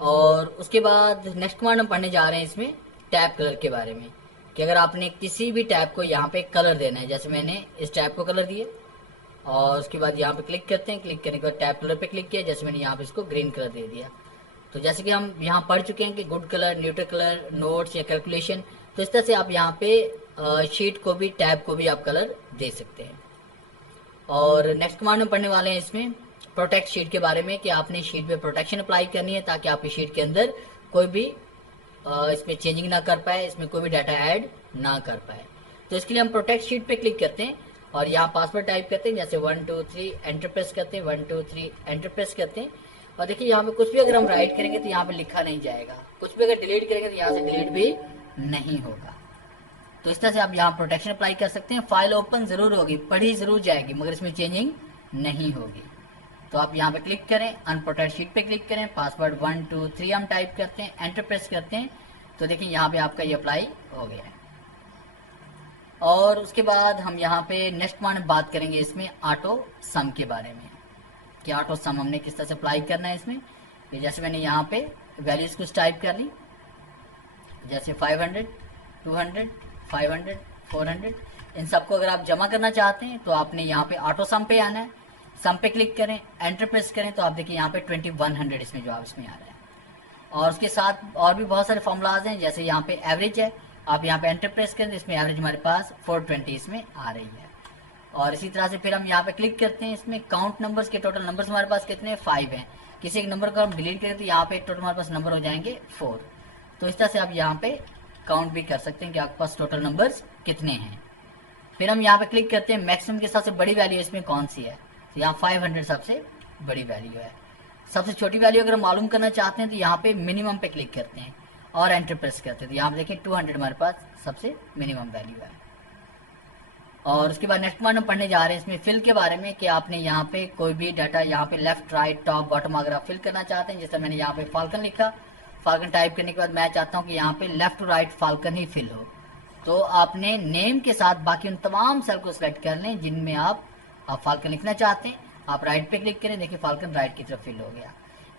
और उसके बाद नेक्स्ट कमांड हम पढ़ने जा रहे हैं इसमें टैब कलर के बारे में, कि अगर आपने किसी भी टैब को यहाँ पे कलर देना है, जैसे मैंने इस टैब को कलर दिया और उसके बाद यहाँ पे क्लिक करते हैं। क्लिक करने के बाद टैब कलर पे क्लिक किया, जैसे मैंने यहाँ पे इसको ग्रीन कलर दे दिया। तो जैसे कि हम यहाँ पढ़ चुके हैं कि good colour, neutral colour, notes या कैलकुलेशन, तो इस तरह से आप यहाँ पे शीट को भी, टैब को भी आप कलर दे सकते हैं। और नेक्स्ट कमांड में पढ़ने वाले हैं इसमें प्रोटेक्ट शीट के बारे में, कि आपने शीट पे प्रोटेक्शन अप्लाई करनी है ताकि आपकी शीट के अंदर कोई भी इसमें चेंजिंग ना कर पाए, इसमें कोई भी डाटा ऐड ना कर पाए। तो इसके लिए हम प्रोटेक्ट शीट पे क्लिक करते हैं और यहाँ पासवर्ड टाइप करते हैं, जैसे 1 2 3 एंटर प्रेस करते हैं, 1 2 3 एंटर प्रेस करते हैं। और देखिए यहाँ पे कुछ भी अगर हम राइट करेंगे तो यहाँ पे लिखा नहीं जाएगा, कुछ भी अगर डिलीट करेंगे तो यहाँ से डिलीट भी नहीं होगा। तो इस तरह से आप यहाँ प्रोटेक्शन अप्लाई कर सकते हैं। फाइल ओपन जरूर होगी, पढ़ी जरूर जाएगी, मगर इसमें चेंजिंग नहीं होगी। तो आप यहाँ पे क्लिक करें, अनप्रोटेक्ट शीट पे क्लिक करें, पासवर्ड 1 2 3 हम टाइप करते हैं, एंटर प्रेस करते हैं। तो देखिए यहाँ पे आपका ये अप्लाई हो गया है। और उसके बाद हम यहाँ पे नेक्स्ट कमांड में बात करेंगे इसमें ऑटो सम के बारे में, कि ऑटो सम हमने किस तरह से अप्लाई करना है इसमें। जैसे मैंने यहाँ पे वैल्यूज कुछ टाइप कर ली, जैसे 500, 200, 500, 400, इन सबको अगर आप जमा करना चाहते हैं तो आपने यहाँ पे ऑटो सम पे आना है। सम पे क्लिक करें, एंटर प्रेस करें, तो आप देखिए यहाँ पे 2100 इसमें जवाब इसमें आ रहा है। और उसके साथ और भी बहुत सारे फॉर्मूलाज हैं, जैसे यहाँ पे एवरेज है, आप यहाँ पे एंटर प्रेस करें, इसमें एवरेज हमारे पास 420 इसमें आ रही है। और इसी तरह से फिर हम यहाँ पे क्लिक करते हैं, इसमें काउंट नंबर्स के टोटल नंबर्स हमारे पास कितने 5 हैं। किसी एक नंबर को हम डिलीट करें तो यहाँ पे टोटल हमारे पास नंबर हो जाएंगे 4। तो इस तरह से आप यहाँ पे काउंट भी कर सकते हैं कि आपके पास टोटल नंबर्स कितने हैं। फिर हम यहाँ पे क्लिक करते हैं, मैक्सिमम के सबसे बड़ी वैल्यू इसमें कौन सी है, तो यहाँ 500 सबसे बड़ी वैल्यू है। सबसे छोटी वैल्यू अगर मालूम करना चाहते हैं तो यहाँ पे मिनिमम पे क्लिक करते हैं और एंटर प्रेस करते हैं। तो यहाँ पे देखिए 200 हमारे पास सबसे मिनिमम वैल्यू है। और उसके बाद नेक्स्ट कमांड हम पढ़ने जा रहे हैं इसमें फिल के बारे में, कि आपने यहाँ पे कोई भी डाटा यहाँ पे लेफ्ट, राइट, टॉप, बॉटम अगर आप फिल करना चाहते हैं, जैसे मैंने यहाँ पे फाल्कन लिखा, फाल्कन टाइप करने के बाद मैं चाहता हूँ कि यहाँ पे लेफ्ट टू राइट फाल्कन ही फिल हो। तो आपने नेम के साथ बाकी उन तमाम सेल को सिलेक्ट कर लें जिनमें आप फाल्कन लिखना चाहते हैं। आप राइट पे क्लिक करें, देखिए फाल्कन राइट की तरफ फिल हो गया।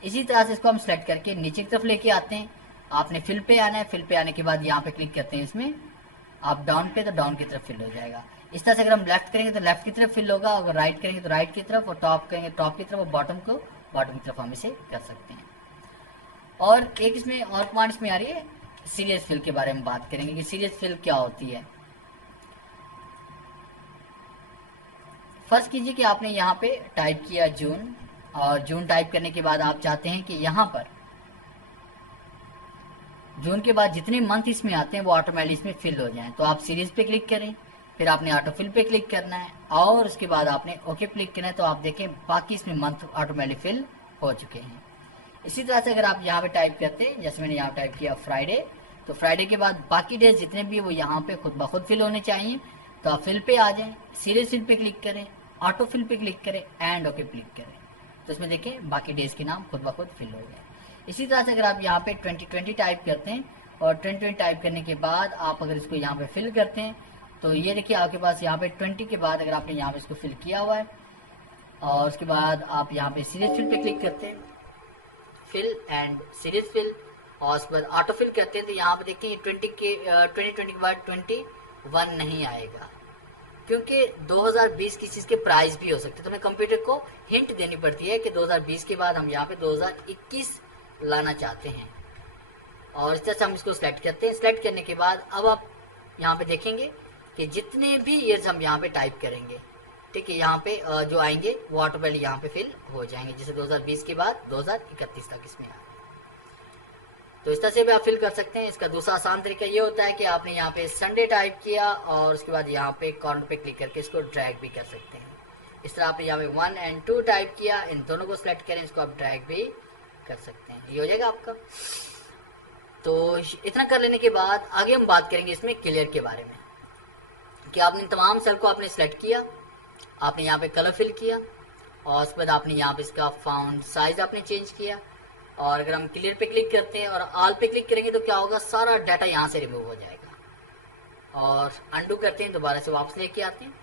इसी तरह से इसको हम सिलेक्ट करके नीचे की तरफ लेके आते हैं। आपने फिल पे आना है, फिल पे आने के बाद यहाँ पे क्लिक करते हैं, इसमें आप डाउन पे, तो डाउन की तरफ फिल हो जाएगा। इस तरह से अगर हम लेफ्ट करेंगे तो लेफ्ट की तरफ फिल होगा, अगर राइट करेंगे तो राइट की तरफ, और टॉप करेंगे टॉप की तरफ, और बॉटम को बॉटम की तरफ हम इसे कर सकते हैं। और एक इसमें और कमांड इसमें आ रही है सीरियस फिल के बारे में बात करेंगे कि सीरियस फिल क्या होती है। फर्स्ट कीजिए कि आपने यहाँ पे टाइप किया जून, और जून टाइप करने के बाद आप चाहते हैं कि यहाँ पर जून के बाद जितने मंथ इसमें आते हैं वो ऑटोमेटिक इसमें फिल हो जाएं। तो आप सीरीज पे क्लिक करें, फिर आपने ऑटो फिल पे क्लिक करना है और उसके बाद आपने ओके क्लिक करना है। तो आप देखें बाकी इसमें मंथ ऑटोमेटिक फिल हो चुके हैं। इसी तरह से अगर आप यहाँ पे टाइप करते हैं, जैसे मैंने यहाँ टाइप किया फ्राइडे, तो फ्राइडे के बाद बाकी डेज जितने भी वो यहाँ पे खुद ब खुद फिल होने चाहिए। तो आप फिल पे आ जाएं, सीरीज फिल पे क्लिक करें, ऑटो फिल पे क्लिक करें एंड ओके क्लिक करें। तो इसमें देखें बाकी डेज के नाम खुद ब खुद फिल हो गए। इसी तरह से अगर आप यहाँ पे 2020 टाइप करते हैं और 2020 टाइप करने के बाद आप अगर इसको यहाँ पे फिल करते हैं, तो ये देखिए आपके पास यहाँ पे 20 के बाद अगर आपने यहाँ पे इसको फिल किया हुआ है और उसके बाद आप यहाँ पे सीरीज फिल पे क्लिक करते हैं, फिल एंड सीरीज फिल, और उसके बाद ऑटो फिल करते हैं, तो यहाँ पे देखते हैं 2020 के बाद 21 नहीं आएगा, क्योंकि 2020 की चीज के प्राइस भी हो सकते हैं। तो हमें कंप्यूटर को हिंट देनी पड़ती है कि 2020 के बाद हम यहाँ पे 2021 लाना चाहते हैं। और इस तरह से हम इसको सिलेक्ट करते हैं। सिलेक्ट करने के बाद अब आप यहाँ पे देखेंगे कि जितने भी ईयर्स हम यहाँ पे टाइप करेंगे, ठीक है, यहाँ पे जो आएंगे वो ऑटोमेटिक यहाँ पे फिल हो जाएंगे, जैसे 2020 के बाद 2031 तक इसमें आ। तो इस तरह से भी आप फिल कर सकते हैं। इसका दूसरा आसान तरीका ये होता है कि आपने यहाँ पे संडे टाइप किया और उसके बाद यहाँ पे कॉर्नर पे क्लिक करके इसको ड्रैग भी कर सकते हैं। इस तरह आपने यहाँ पे 1 और 2 टाइप किया, इन दोनों को सिलेक्ट करें, इसको आप ड्रैग भी कर सकते हैं, ये हो जाएगा आपका। तो इतना कर लेने के बाद आगे हम बात करेंगे इसमें क्लियर के बारे में, कि आपने तमाम सेल को आपने सिलेक्ट किया, आपने यहाँ पे कलर फिल किया और उसके बाद आपने यहाँ पे इसका फाउंड साइज आपने चेंज किया। और अगर हम क्लियर पे क्लिक करते हैं और ऑल पे क्लिक करेंगे तो क्या होगा, सारा डाटा यहाँ से रिमूव हो जाएगा। और अंडू करते हैं, दोबारा से वापस लेके आते हैं।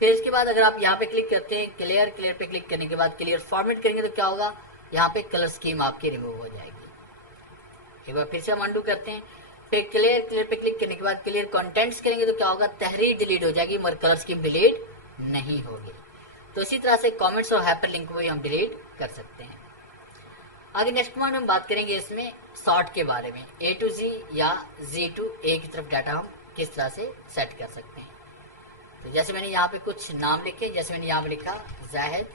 फिर इसके बाद अगर आप यहाँ पे क्लिक करते हैं क्लियर, क्लियर पे क्लिक करने के बाद क्लियर फॉर्मेट करेंगे तो क्या होगा, यहाँ पे कलर स्कीम आपकी रिमूव हो जाएगी। एक बार फिर से हम अंडू करते हैं, फिर क्लियर, क्लियर पे क्लिक करने के बाद क्लियर कंटेंट्स करेंगे तो क्या होगा, तहरीर डिलीट हो जाएगी मगर कलर स्कीम डिलीट नहीं होगी। तो इसी तरह से कमेंट्स और हाइपर लिंक को भी हम डिलीट कर सकते हैं। आगे नेक्स्ट कमांड में बात करेंगे इसमें सॉर्ट के बारे में, A to Z या Z to A की तरफ डाटा हम किस तरह से सेट कर सकते हैं। तो जैसे मैंने यहाँ पे कुछ नाम लिखे, जैसे मैंने यहाँ पे लिखा जाहिद,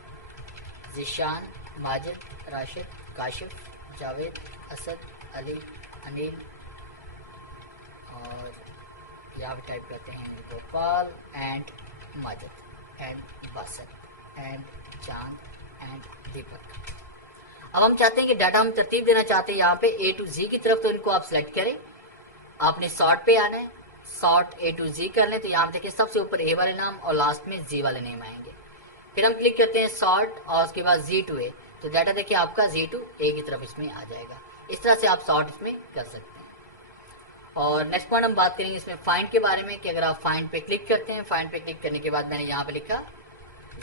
ज़ीशान, माजिद, राशिद, काशिफ, जावेद, असद, अली, अनिल, और यहाँ पे टाइप करते हैं Gopal and Majid and Basat and Chand and Deepak. अब हम चाहते हैं कि डाटा हम तरतीब देना चाहते हैं यहाँ पे A to Z की तरफ, तो इनको आप सिलेक्ट करें। आपने सॉर्ट पे आना है, सॉर्ट A to Z कर लें तो यहाँ पे देखिए सबसे ऊपर A वाले नाम और लास्ट में Z वाले नेम आएंगे। फिर हम क्लिक करते हैं सॉर्ट और उसके बाद Z to A, तो डाटा देखिए आपका Z to A की तरफ इसमें आ जाएगा। इस तरह से आप सॉर्ट इसमें कर सकते हैं। और नेक्स्ट पॉइंट हम बात करेंगे इसमें फाइंड के बारे में कि अगर आप फाइंड पे क्लिक करते हैं, फाइंड पे क्लिक करने के बाद मैंने यहाँ पे लिखा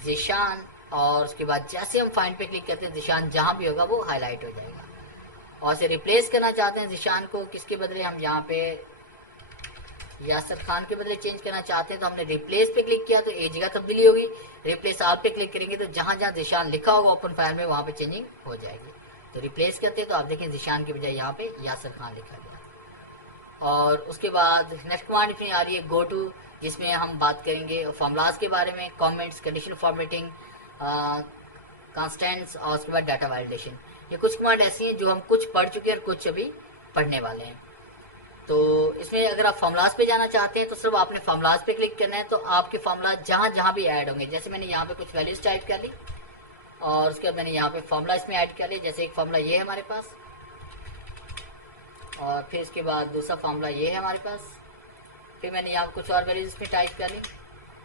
ज़ीशान, और उसके बाद जैसे हम फाइंड पे क्लिक करते हैं ज़ीशान जहाँ भी होगा वो हाईलाइट हो जाएगा। और से रिप्लेस करना चाहते हैं ज़ीशान को, किसके बदले हम यहाँ पे यासर खान के बदले चेंज करना चाहते हैं, तो हमने रिप्लेस पे क्लिक किया तो एक जगह तब्दीली होगी। रिप्लेस ऑल पे क्लिक करेंगे तो जहाँ जहाँ ज़ीशान लिखा होगा ओपन फाइल में वहाँ पे चेंजिंग हो जाएगी। तो रिप्लेस करते हैं तो आप देखें ज़ीशान की बजाय यहाँ पे यासर खान लिखा गया। और उसके बाद नेक्स्ट कमांड इसमें आ रही है गो टू, जिसमें हम बात करेंगे फॉर्मूलाज के बारे में, कमेंट्स, कंडीशनल फॉर्मेटिंग, कांस्टेंट्स और उसके बाद डाटा वैलिडेशन। ये कुछ कमांड ऐसी हैं जो हम कुछ पढ़ चुके हैं और कुछ अभी पढ़ने वाले हैं। तो इसमें अगर आप फॉर्मूलाज पे जाना चाहते हैं तो सिर्फ आपने फॉर्मूलाज पे क्लिक करना है, तो आपके फॉर्मूला जहाँ जहाँ भी ऐड होंगे, जैसे मैंने यहाँ पे कुछ वैल्यूज टाइप कर ली और उसके बाद मैंने यहाँ पे फॉर्मूला इसमें ऐड कर लिया। जैसे एक फॉर्मूला ये है हमारे पास, और फिर इसके बाद दूसरा फॉर्मूला ये है हमारे पास, फिर मैंने यहाँ कुछ और वैल्यूज इसमें टाइप कर ली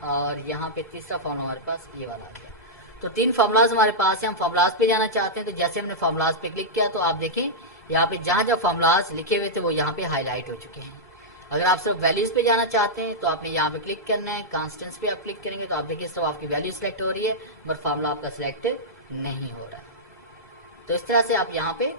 और यहाँ पे तीसरा फॉर्मूला हमारे पास ये वाला आ गया। तो 3 फॉर्मूलाज हमारे पास है। हम फॉर्मूलाज पे जाना चाहते हैं तो जैसे हमने फॉर्मूलाज पे क्लिक किया तो आप देखें यहाँ पे जहाँ जहाँ फॉर्मूलाज लिखे हुए थे वो यहाँ पे हाईलाइट हो चुके हैं। अगर आप सिर्फ वैल्यूज पे जाना चाहते हैं तो आपने यहाँ पे क्लिक करना है, कांस्टेंट्स पे आप क्लिक करेंगे तो आप देखिए सिर्फ आपकी वैल्यू सिलेक्ट हो रही है बट फॉर्मूला आपका सिलेक्ट नहीं हो रहा है। तो इस तरह से आप यहाँ पे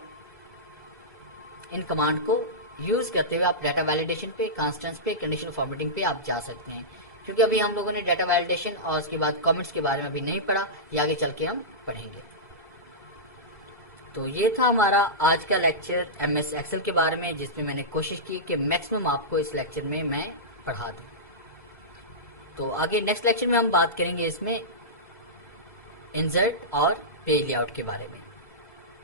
इन कमांड को यूज करते हुए आप डाटा वैलिडेशन पे, कांस्टेंट्स पे, कंडीशनल फॉर्मेटिंग पे आप जा सकते हैं। क्योंकि अभी हम लोगों ने डाटा वैलिडेशन और उसके बाद कमेंट्स के बारे में अभी नहीं पढ़ा, ये आगे चल के हम पढ़ेंगे। तो ये था हमारा आज का लेक्चर MS एक्सेल के बारे में, जिसमें मैंने कोशिश की कि मैक्सिमम आपको इस लेक्चर में मैं पढ़ा दूं। तो आगे नेक्स्ट लेक्चर में हम बात करेंगे इसमें इंसर्ट और पेज लेआउट के बारे में।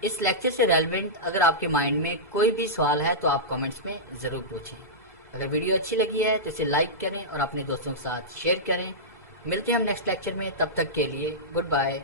इस लेक्चर से रेलेवेंट अगर आपके माइंड में कोई भी सवाल है तो आप कमेंट्स में ज़रूर पूछें। अगर वीडियो अच्छी लगी है तो इसे लाइक करें और अपने दोस्तों के साथ शेयर करें। मिलते हैं हम नेक्स्ट लेक्चर में, तब तक के लिए गुड बाय।